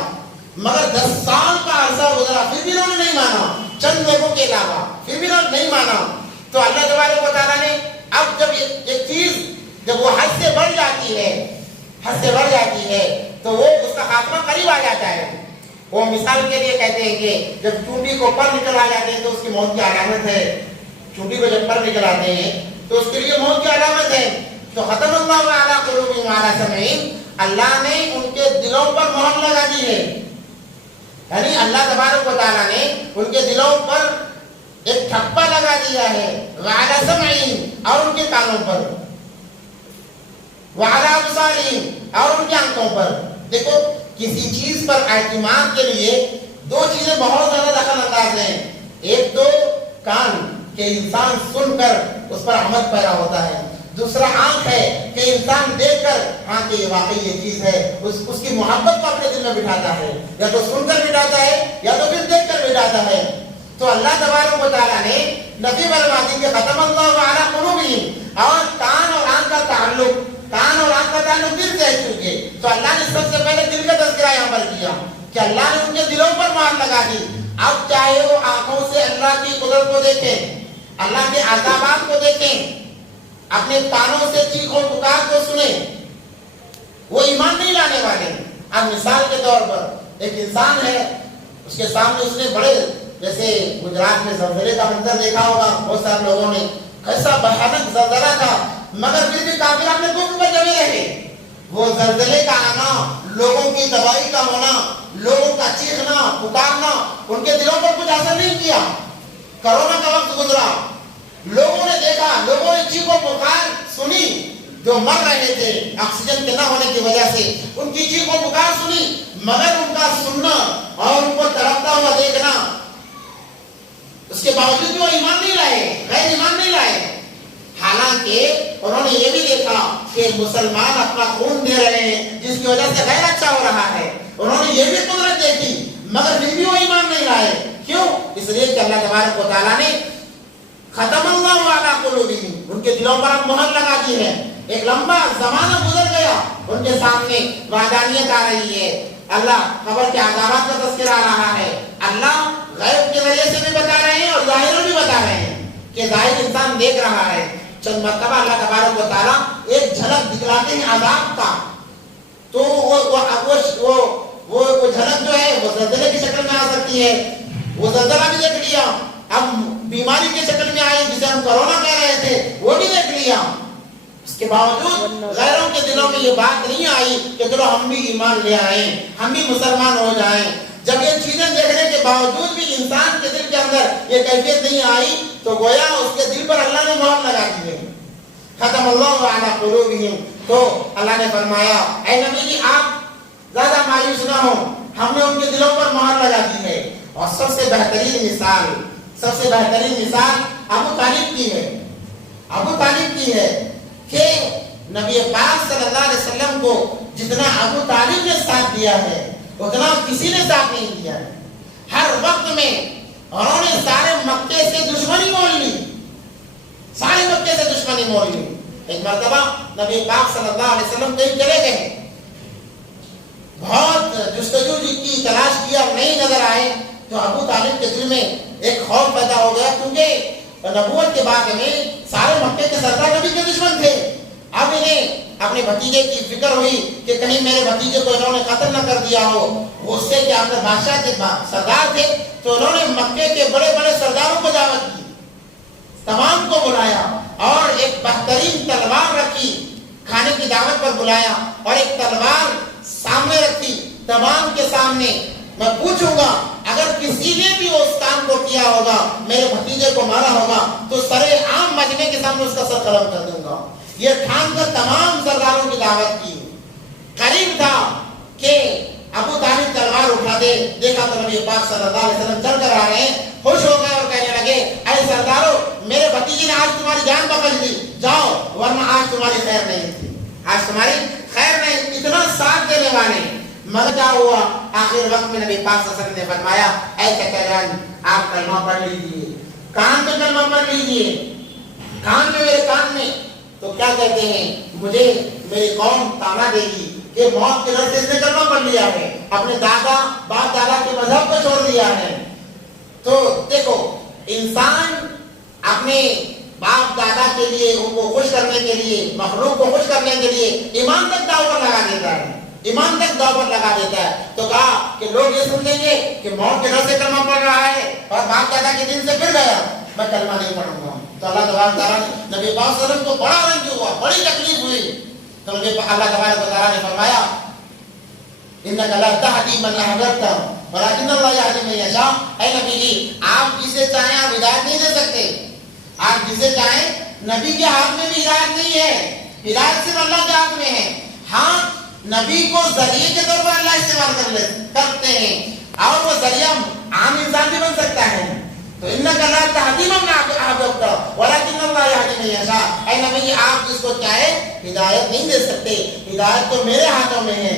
مگر 10 سال کا عرصہ گزرا پھر بھی انہوں نے نہیں مانا، چند لوگوں کے علاوہ پھر بھی انہوں نے نہیں مانا۔ تو اللہ تبارک و تعالیٰ نے اب جب ایک چیز جب وہ حد سے بڑھ جاتی ہے، حد سے بڑھ جاتی ہے، تو وہ اس کا خاتمہ قریب آ جاتا ہے۔ وہ مثال کے لیے کہتے ہیں کہ جب چونٹی کو پر نکل آ جاتے ہیں تو اس کی موت کی علامت ہے، چونٹی کو جب پر نکل آتے ہیں تو اس کے لیے موت کی علامت ہے۔ تو ختم اللہ علی قلوبہم وعلی سمعہم، اللہ نے ان کے دلوں پر مہر لگا دی ہے، یعنی اللہ تبارک و تعالیٰ نے ان کے دلوں پر ایک ٹھپا لگا دیا ہے، وعلی سمعہم، اور ان کے کانوں پر، وعلی ابصارہم، اور ان کی آنکھوں پر۔ دیکھو کسی چیز پر اعتماد کے لیے 2 چیزیں بہت زیادہ دخل انداز ہیں، ایک تو کان کہ انسان سن کر اس پر عمل پیدا ہوتا ہے، دوسرا آنکھ ہے کہ انسان دیکھ کر ہاں کہ واقعی یہ چیز ہے، اس کی محبت کو اپنے دل میں بٹھاتا ہے، یا تو سن کر بٹھاتا ہے یا تو پھر دیکھ کر بٹھاتا ہے۔ تو اللہ تبارک و تعالیٰ نے نبی فرماتے کہ ختم اللہ علی قلوبہم، اور کان اور آنکھ کا تعلق، کان اور آنکھ کا تعلق دل سے ہے، چونکہ تو اللہ نے سب سے پہلے دل کا تذکرہ یہاں پر کیا کہ اللہ نے ان کے دلوں پر مہر لگا دی۔ اب چاہے وہ آنکھوں سے اللہ کی قدرت کو دیکھیں، اللہ کے عذابات کو دیکھیں، اپنے کانوں سے چیخ و پکار کو سنیں، وہ ایمان نہیں لانے والے۔ اب مثال کے طور پر ایک انسان ہے، اس کے سامنے اس نے بڑے، جیسے گجرات میں زلزلے کا منظر دیکھا ہوگا بہت سارے لوگوں نے، کیسا بھیانک زلزلہ تھا، مگر پھر بھی کافر اپنے کفر پر جمے رہے۔ وہ زلزلے کا آنا، لوگوں کی تباہی کا ہونا، لوگوں کا چیخنا پکارنا ان کے دلوں پر کچھ اثر نہیں کیا۔ کرونا کا وقت گزرا، لوگوں نے دیکھا، لوگوں نے چیخ و پکار سنی، جو مر رہے تھے آکسیجن کے نہ ہونے کی وجہ سے، ان کی چیخ و پکار سنی، مگر ان کا سننا اور ان کو تڑپتا ہوا دیکھنا، اس کے باوجود بھی وہ ایمان نہیں لائے، غیر ایمان نہیں لائے۔ حالانکہ انہوں نے یہ بھی دیکھا کہ مسلمان اپنا خون دے رہے ہیں جس کی وجہ سے غیر اچھا ہو رہا ہے، انہوں نے یہ بھی قدرت دیکھی، مگر پھر بھی وہ ایمان نہیں لائے۔ کیوں؟ اس لیے کہ اللہ تبارک و تعالیٰ نے ختم اللہ علی قلوبہم، ان کے دلوں پر اب مہر لگا دی ہے۔ ایک لمبا زمانہ گزر گیا، ان کے سامنے وحدانیت آ رہی ہے، اللہ قبر کے عذابات کا تذکرہ آ رہا ہے، اللہ غیب کے ذریعے سے بھی بتا رہے ہیں اور ظاہر بھی بتا رہے ہیں کہ ظاہر انسان دیکھ رہا ہے۔ چند مرتبہ اللہ تبارک و تعالیٰ ایک جھلک دکھلاتے ہیں عذاب کا، تو وہ جھلک جو ہے وہ زلزلے کی شکل میں آ سکتی ہے، وہ زلزلہ بھی دیکھ لیا، اب بیماری کی شکل میں آئی جسے ہم کورونا کہہ رہے تھے وہ بھی دیکھ لیا۔ اس کے باوجود غیروں کے دلوں میں یہ بات نہیں آئی کہ چلو ہم بھی ایمان لے آئیں، ہم بھی مسلمان ہو جائیں۔ جب یہ چیزیں دیکھنے کے باوجود بھی انسان کے دل کے اندر یہ کیفیت نہیں آئی تو گویا اس کے دل پر اللہ نے مہر لگا دی ہے۔ ختم اللہ علی قلوبہم، تو اللہ نے فرمایا اے نبی جی آپ زیادہ مایوس نہ ہو، ہم نے ان کے دلوں پر مہر لگا دی ہے۔ اور سب سے بہترین مثال ابو طالب کی ہے، ابو طالب کی ہے کہ نبی پاک صلی اللہ علیہ وسلم کو جتنا ابو طالب نے ساتھ دیا ہے اتنا کسی نے ساتھ نہیں دیا ہے۔ ہر وقت میں انہوں نے سارے مکے سے دشمنی مول لی، سارے مکے سے دشمنی مول لی۔ ایک مرتبہ نبی پاک صلی اللہ علیہ وسلم کہیں چلے گئے، بہت جستجو کی، تلاش کیا، نہیں نظر آئے، تو ابو طالب کے دل میں ایک خوف پیدا ہو گیا، کیونکہ نبوت کے بعد میں سارے مکے کے سردار نبی کے دشمن تھے۔ اب انہیں اپنے بھتیجے کی فکر ہوئی کہ کہیں میرے بھتیجے کو انہوں نے قتل نہ کر دیا ہو۔ غصے کے اندر بادشاہ کے سردار تھے، تو انہوں نے مکے کے بڑے بڑے سرداروں کو دعوت کی، تمام کو بلایا اور ایک بہترین تلوار رکھی، کھانے کی دعوت پر بلایا اور ایک تلوار سامنے رکھی تمام کے سامنے۔ میں پوچھوں گا اگر کسی نے بھی اس کام کو کیا ہوگا، میرے بھتیجے کو مارا ہوگا، تو سرے عام مجمع کے سامنے اس کا سر قلم کر دوں گا۔ یہ ٹھان کر تمام سرداروں کی دعوت کی۔ قریب تھا کہ ابو طالب تلوار اٹھا دے، دیکھا تو نبی پاک صلی اللہ علیہ وسلم چل کر آ رہے ہیں، خوش ہو گئے اور کہنے لگے اے سرداروں، میرے بھتیجے نے آج تمہاری جان بخش دی، جاؤ ورنہ آج تمہاری خیر نہیں تھی، آج تمہاری خیر نہیں۔ اتنا ساتھ دینے والے، مگر کیا ہوا؟ آخر وقت میں نبی پاک صلی اللہ علیہ وسلم نے فرمایا اے چچا جان آپ کلمہ پڑھ لیجیے، کان پہ کلمہ پڑھ لیجیے، کان پہ، میرے کان میں۔ تو کیا کہتے ہیں، مجھے میری قوم تانا دے گی کہ موت کے ڈر سے اس نے کلمہ پڑھ لیا ہے، اپنے دادا باپ دادا کے مذہب کو چھوڑ دیا ہے۔ تو دیکھو، انسان اپنے باپ دادا کے لیے، ان کو خوش کرنے کے لیے، مخلوق کو خوش کرنے کے لیے ایمان تک داؤ پر لگا دیتا ہے، ایمان تک داؤ پر لگا دیتا ہے۔ تو کہا کہ لوگ یہ سمجھیں گے کہ موت کے ڈر سے کلمہ پڑھ رہا ہے اور باپ دادا کے دن سے پھر گیا، میں کلمہ نہیں پڑھوں گا۔ تو اللہ تبارک و تعالیٰ نے نبی پاک صلی اللہ علیہ وسلم کو بڑا رنج ہوا، بڑی تکلیف ہوئی، تو نبی اللہ تبارک و تعالیٰ نے فرمایا انک لا تہدی من احببت ولکن اللہ یہدی من یشاء۔ اے نبی جی، آپ جسے چاہیں آپ ہدایت نہیں دے سکتے، آپ جسے چاہیں، نبی کے ہاتھ میں بھی ہدایت نہیں ہے، ہدایت صرف اللہ کے ہاتھ میں ہے۔ ہاں، نبی کو ذریعے کے طور پر اللہ استعمال کرتے ہیں، اور وہ ذریعہ عام انسان بھی بن سکتا ہے۔ تو انک لا تہدی من احببت ولکن اللہ یہدی من یشاء۔ اے نبی جی، آپ جس کو چاہے ہدایت نہیں دے سکتے، ہدایت تو میرے ہاتھوں میں ہے۔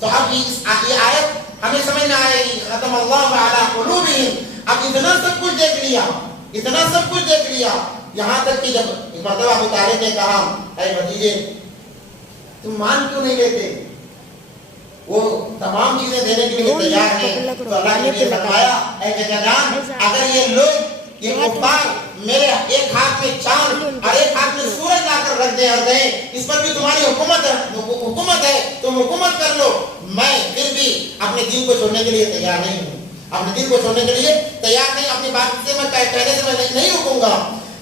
تو اب یہ آیت ہمیں سمجھ میں آئے گی، ختم اللہ علی قلوبہم۔ اب اتنا سب کچھ دیکھ لیا، اتنا سب کچھ دیکھ لیا، یہاں تک کہ جب ایک مرتبہ ابو طالب نے کہا اے بھتیجے تم مان کیوں نہیں لیتے؟ وہ تمام چیزیں دینے کے لیے تیار ہیں۔ تو اللہ نے فرمایا اے چچا جان، اگر یہ لوگ، یہ کفار میرے ایک ہاتھ میں چاند اور ایک ہاتھ میں سورج لا کر رکھ دیں اور کہیں اس پر بھی تمہاری حکومت ہے، تم حکومت کر لو، میں پھر بھی اپنے دین کو چھوڑنے کے لیے تیار نہیں ہوں، اپنے دین کو چھوڑنے کے لیے تیار نہیں، اپنی بات سے میں کہنے سے میں نہیں رکوں گا۔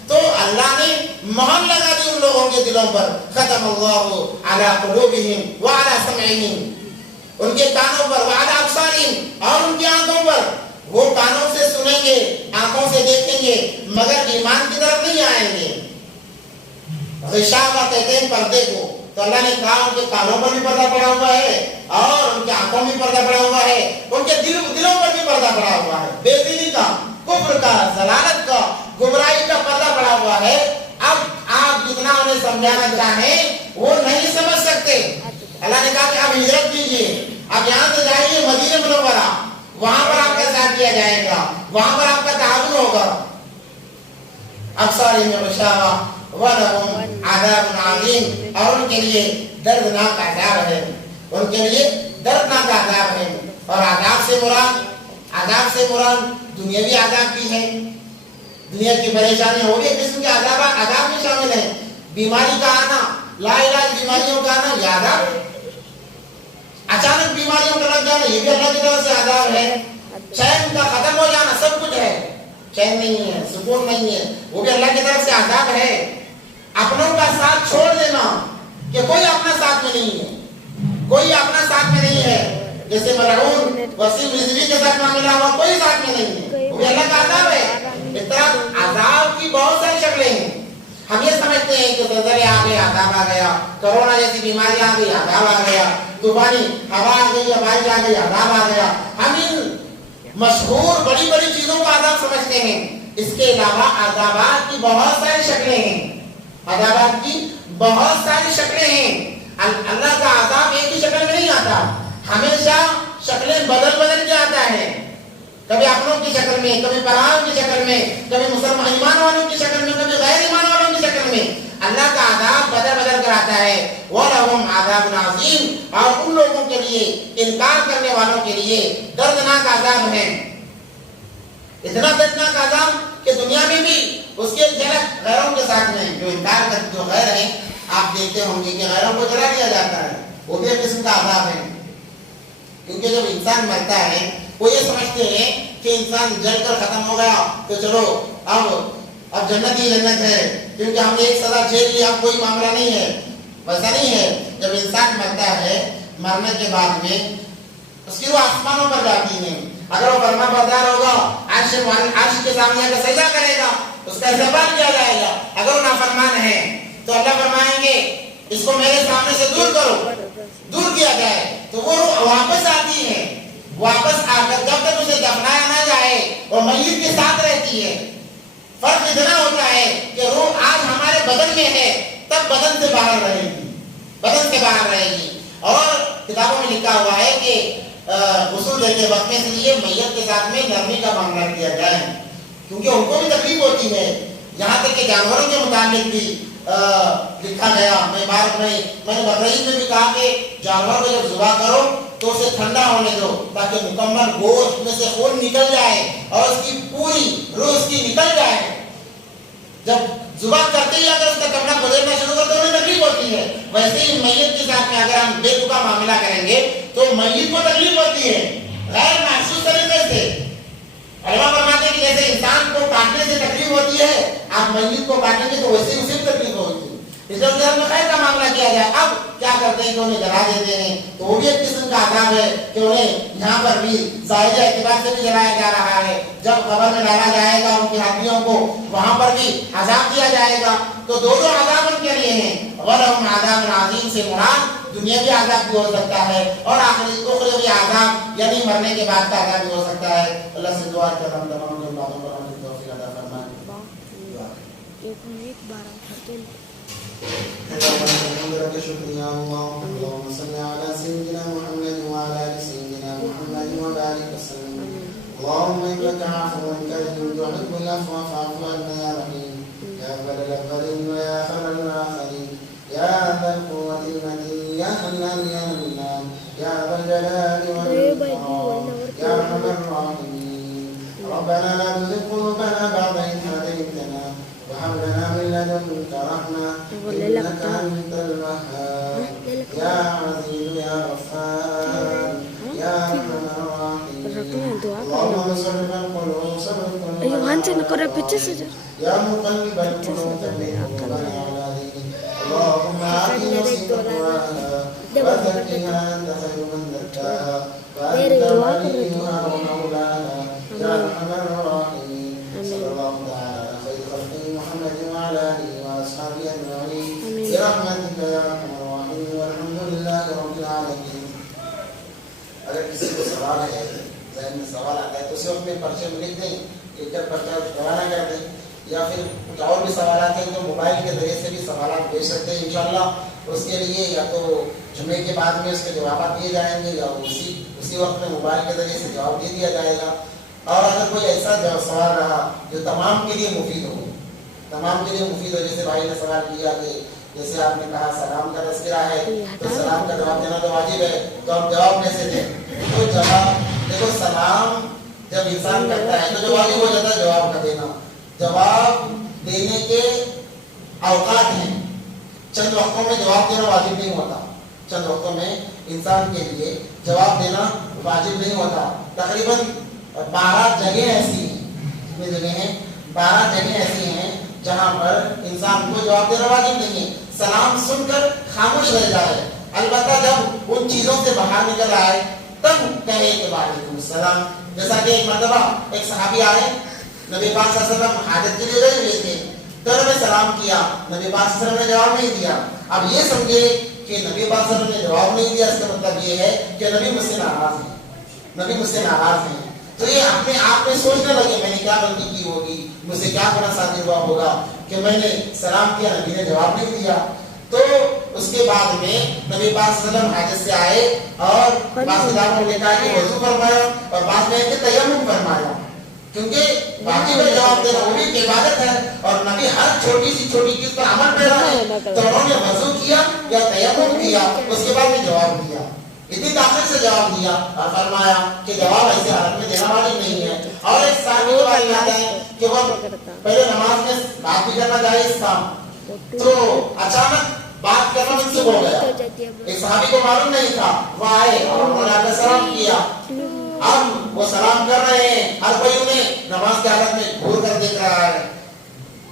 تو اللہ نے مہر لگا دی ان لوگوں کے دلوں پر، ختم اللہ علی قلوبہم وعلی سمعہم، ان کے کانوں پر، وعلی ابصارہم، اور ان کی آنکھوں پر، وہ کانوں سے سنیں گے، آنکھوں سے دیکھیں گے، مگر ایمان کی طرف نہیں آئیں گے۔ غشاوہ کہتے ہیں پردے کو، تو اللہ نے کہا ان کے کانوں پر بھی پردہ پڑا ہوا ہے اور ان کی آنکھوں میں پردہ پڑا ہوا ہے، ان کے دلوں پر بھی پردہ پڑا ہوا ہے، بے دینی کا، کفر کا، ضلالت کا، گمراہی کا پردہ پڑا ہوا ہے۔ اب آپ جتنا انہیں سمجھانا چاہیں وہ نہیں سمجھ سکتے۔ اللہ نے کہا کہ آپ ہجرت کیجیے، آپ یہاں سے جائیے مدینہ منورہ، وہاں پر آپ کا ساتھ کیا جائے گا، وہاں پر آپ کا تعاون ہوگا۔ ابصارہم غشاوہ وَلَهُمْ عَذَابٌ عَظِيمٌ، اور ان کے لیے دردناک عذاب ہے، ان کے لیے دردناک عذاب ہے۔ اور عذاب سے مراد دنیاوی عذاب بھی ہے، دنیا کی پریشانی ہو رہی ہے، قسم کے عذاب میں شامل ہیں۔ بیماری کا آنا، لا علاج بیماریوں کا آنا، یہ عذاب ہے۔ اچانک بیماریوں کا لگ جانا، یہ بھی اللہ کی طرف سے عذاب ہے۔ چین کا ختم ہو جانا، سب کچھ ہے، چین نہیں ہے، سکون نہیں ہے، وہ بھی اللہ کی طرف سے عذاب ہے۔ اپنوں کا ساتھ چھوڑ دینا، کہ کوئی اپنا ساتھ میں نہیں ہے، کوئی اپنا ساتھ میں نہیں ہے، جیسے ملعون وسیم رضوی کے ساتھ معاملہ ہوا، کوئی ساتھ میں نہیں ہے، وہ بھی اللہ کا عذاب ہے۔ اس طرح عذاب کی بہت ساری شکلیں ہیں۔ ہم یہ سمجھتے ہیں کہ زلزلے آ گئے عذاب آ گیا، کرونا جیسی بیماری آ گئی عذاب آ گیا، طوفانی ہوا آ گئی، بارش آ گئی عذاب آ گیا۔ ہم ان مشہور بڑی بڑی چیزوں کو عذاب سمجھتے ہیں، اس کے علاوہ عذابات کی بہت ساری شکلیں ہیں، عذابات کی بہت ساری شکلیں ہیں۔ اللہ کا عذاب ایک ہی شکل میں نہیں آتا، ہمیشہ شکلیں بدل کے آتا ہے، کبھی اپنوں والوں کی شکل میں، کبھی پراؤں کی شکل میں، کبھی مسلمان ایمان والوں کی شکل میں، کبھی غیر ایمان والوں کی شکل میں اللہ کا عذاب بدل بدل کر آتا ہے. وَلَهُمْ عَذَابٌ عَظِيمٌ، اور ان لوگوں کے لیے، انکار کرنے والوں کے لیے دردناک عذاب ہے. اتنا دردناک عذاب کہ دنیا میں بھی اس کے جھلک غیروں کے ساتھ میں، جو انکار کر جو غیر ہیں آپ دیکھتے ہوں گے کہ غیروں کو جلا دیا جاتا ہے، وہ بھی ایک قسم کا عذاب ہے. کیونکہ جب انسان مرتا ہے وہ یہ سمجھتے ہیں کہ انسان جل کر ختم ہو گیا تو چلو اب جنت ہی جنت ہے، کیونکہ ہم نے ایک سزا جھیل لی، اب کوئی معاملہ نہیں ہے. ویسا نہیں ہے. جب انسان مرتا ہے، مرنے کے بعد میں اس کی وہ آسمانوں پر جاتی ہے. اگر وہ فرما بردار ہوگا عرش کے سامنے آ کر سجدہ کرے گا، اس کا استقبال کیا جائے گا. اگر وہ نافرمان ہے تو اللہ فرمائیں گے اس کو میرے سامنے سے دور کرو، دور کیا جائے تو وہ واپس آتی ہے. واپس آ کر جب تک اسے دفنایا نہ جائے وہ میت کے ساتھ رہتی ہے. فرق اتنا ہوتا ہے کہ روح آج ہمارے بدن میں ہے، تب بدن سے باہر رہے گی، بدن سے باہر رہے گی. اور کتابوں میں لکھا ہوا ہے کہ غسل دیتے وقت میں سے یہ میت کے ساتھ میں نرمی کا معاملہ کیا جائے، کیونکہ ان کو بھی تکلیف ہوتی ہے. یہاں تک کہ جانوروں کے متعلق بھی لکھا گیا. میں نے بقرعید میں بھی کہا کہ جانور کو جب ذبح کرو تو اسے ٹھنڈا ہونے دو تاکہ مکمل گوشت میں سے خون نکل جائے اور اس کی پوری روح اس کی نکل جائے. جب ذبح کرتے ہی اگر اس کا کپڑا گزرنا شروع کر تو انہیں تکلیف ہوتی ہے. ویسے ہی میت کے ساتھ میں اگر ہم بے تکا معاملہ کریں گے تو میت کو تکلیف ہوتی ہے غیر محسوس طریقے سے. علماء فرماتے ہیں کہ جیسے انسان کو کاٹنے سے تکلیف ہوتی ہے، آپ میت کو کاٹیں گے تو ویسے ہی اسے بھی تکلیف ہوتی ہے. اس لیے گھر میں خیر کا معاملہ کیا جائے. اب کیا کرتے ہیں کہ انہیں جلا دیتے ہیں، تو وہ بھی ایک قسم کا عذاب ہے کہ انہیں یہاں پر بھی ظاہری اعتبار سے بھی جلایا جا رہا ہے. جب قبر میں ڈالا جائے گا ان کی ہڈیوں کو، وہاں پر بھی عذاب دیا جائے گا. تو دونوں عذاب ان کے لیے ہیں. وَلَهُمْ عَذَابٌ عَظِيمٌ سے مراد دنیاوی عذاب بھی ہو سکتا ہے اور اخروی عذاب یعنی مرنے کے بعد کا عذاب بھی ہو سکتا ہے. اللہ سے دعا کر ہم تمام کے باتوں پر ہمیں توفیق عطا فرمائے. شکریہ. اللهم صل على سيدنا محمد وعلى ال سيدنا محمد وبارك وسلم. اللهم انك عفو كريم تحب العفو فاعف عنا يا رحيم يا اول الاولين ويا اخر الاخرين يا ذا القوة المتين يا حنان يا منان يا ذا الجلال والإكرام يا ارحم الراحمين. ربنا لا تزغ قلوبنا بعد إذ هديتنا وهب لنا من لدنك رحمة إنك أنت الوهاب يا عزيز يا غفار يا أرحم الراحمين. اللهم صرف القلوب صرف قلوبنا يا مقلب القلوب ثبت قلوبنا على دينك. اللهم آت نفسي تقواها وزكها أنت خير من زكاها وأنت وليها ومولاها يا أرحم الراحمين. صلى الله تعالى على خير خلقه محمد وعلى آله وأصحابه أجمعين برحمتك يا أرحم الراحمين والحمد لله رب العالمين. اگر کسی کو سوال ہے، ذہن میں سوال آتا ہے تو اسے اپنے پرچے میں لکھ دیں، ایک پرچہ روانہ کر دیں، یا پھر کچھ اور بھی سوالات ہیں تو موبائل کے ذریعے سے بھی سوالات بھیج سکتے ہیں. انشاءاللہ اس کے لیے یا تو جمعے کے بعد میں اس کے جوابات دیے جائیں گے یا اسی وقت میں موبائل کے ذریعے سے جواب دے دیا جائے گا. اور اگر کوئی ایسا سوال رہا جو تمام کے لیے مفید ہو، جیسے بھائی نے سوال کیا کہ جیسے آپ نے کہا سلام کا تذکرہ ہے تو سلام کا جواب دینا تو واجب ہے، تو آپ جواب میں سے دیں. تو جواب دیکھو، سلام جب انسان کرتا ہے تو جو واجب ہو جاتا ہے جواب کا دینا. جواب دینے کے اوقات ہیں، چند وقتوں میں جواب دینا واجب نہیں ہوتا. چند وقتوں میں انسان کے لیے جواب دینا واجب نہیں ہوتا. تقریباً 12 جگہیں ایسی ہیں، کتنی جگہیں ہیں؟ 12 جگہیں ایسی ہیں جہاں پر انسان کو جواب دینا واجب نہیں ہے. سلام سن کر خاموش رہ جائے، البتہ جب ان چیزوں سے باہر نکل آئے تب کہے کہ وعلیکم السلام. جیسا کہ ایک مرتبہ ایک صحابی آئے، نبی پاک صلی اللہ علیہ وسلم حاجت کے لیے گئے ہوئے تھے، تو انہوں نے سلام کیا، نبی پاک صلی اللہ علیہ وسلم نے جواب نہیں دیا. اب یہ سمجھے کہ نبی پاک صلی اللہ علیہ وسلم نے جواب نہیں دیا، اس کا مطلب یہ ہے کہ نبی مجھ سے ناراض ہیں. تو یہ اپنے آپ میں سوچنے لگے میں نے کیا غلطی کی ہوگی، مجھ سے کیا گناہ صادر ہوا ہوگا کہ میں نے سلام کیا، نبی نے جواب نہیں دیا. تو اس کے بعد میں نبی پاک صلی اللہ علیہ وسلم حاجت سے آئے اور بعض کتابوں میں لکھا ہے کہ وضو فرمایا اور بعض میں کہ تیمم فرمایا. کیونکہ باقی میں جواب دینا وہ بھی ایک عبادت ہے، اور نبی ہر چھوٹی سی چھوٹی چیز پر عمل پیرا ہے. تو انہوں نے وضو کیا یا تیمم کیا، اس کے بعد میں جواب دیا، اتنی طاقت سے جواب دیا اور فرمایا کہ جواب ایسے حالت میں دینا واجب نہیں ہے. اور ایک صحابی کے بارے میں آتا ہے کہ وہ پہلے نماز میں بات بھی کرنا جائز تھا، تو اچانک بات کرنا منسوخ ہو گیا. ایک صحابی کو معلوم نہیں تھا، وہ آئے اور انہوں نے آ کر سلام کیا. اب وہ سلام کر رہے ہیں، ہر کوئی انہیں نماز کی حالت میں گھور کر دیکھ رہا ہے،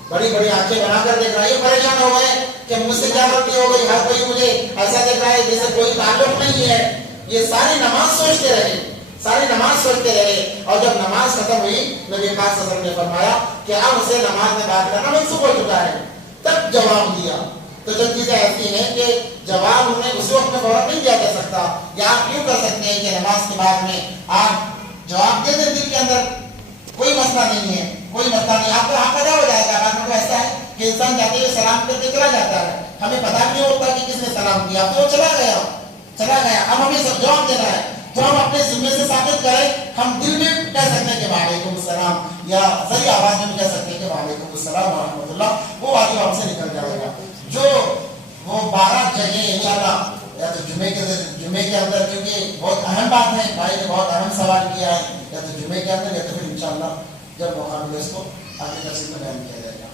بڑی بڑی آنکھیں بنا کر دیکھ رہا ہے. یہ پریشان ہو گئے کہ مجھ سے کیا غلطی ہو گئی، ہر کوئی مجھے ایسا دیکھ رہا ہے جیسے کوئی تعلق نہیں ہے. یہ ساری نماز سوچتے رہے، ساری نماز سوچتے رہے، اور جب نماز ختم ہوئی نبی پاک صلی اللہ علیہ وسلم نے فرمایا کہ اب اسے نماز میں بات کرنا منسوخ ہو چکا ہے. تب جواب دیا. تو جو چیزیں ایسی ہیں کہ جواب انہیں اسی وقت میں فوراً نہیں دیا جا سکتا، یا آپ یوں کر سکتے ہیں کہ نماز کے بعد میں آپ جواب دے دیں دل کے اندر، کوئی مسئلہ نہیں ہے، کوئی مسئلہ نہیں. آپ کو پتہ ہو جائے گا. بعد میں ایسا ہے کہ انسان جاتے ہوئے سلام کر کے چلا جاتا ہے، ہمیں پتہ بھی نہیں ہوتا کہ کس نے سلام کیا، تو وہ چلا گیا. اب ہمیں سب جواب دینا ہے، تو ہم اپنے ذمے سے ثابت کریں. ہم دل میں کہہ سکتے ہیں کہ وعلیکم السلام، یا ذریعہ آواز میں بھی کہہ سکتے ہیں کہ وعلیکم السلام ورحمۃ اللہ. وہ واجب ہم سے نکل جائے گا. جو وہ 12 جگہیں انشاءاللہ یا تو جمعے کے اندر، کیونکہ بہت اہم بات ہے، بھائی نے بہت اہم سوال کیا ہے، یا تو جمعے کے اندر یا تو پھر انشاءاللہ جب موقع ملے اس کو آگے تفصیل میں بیان کیا جائے گا.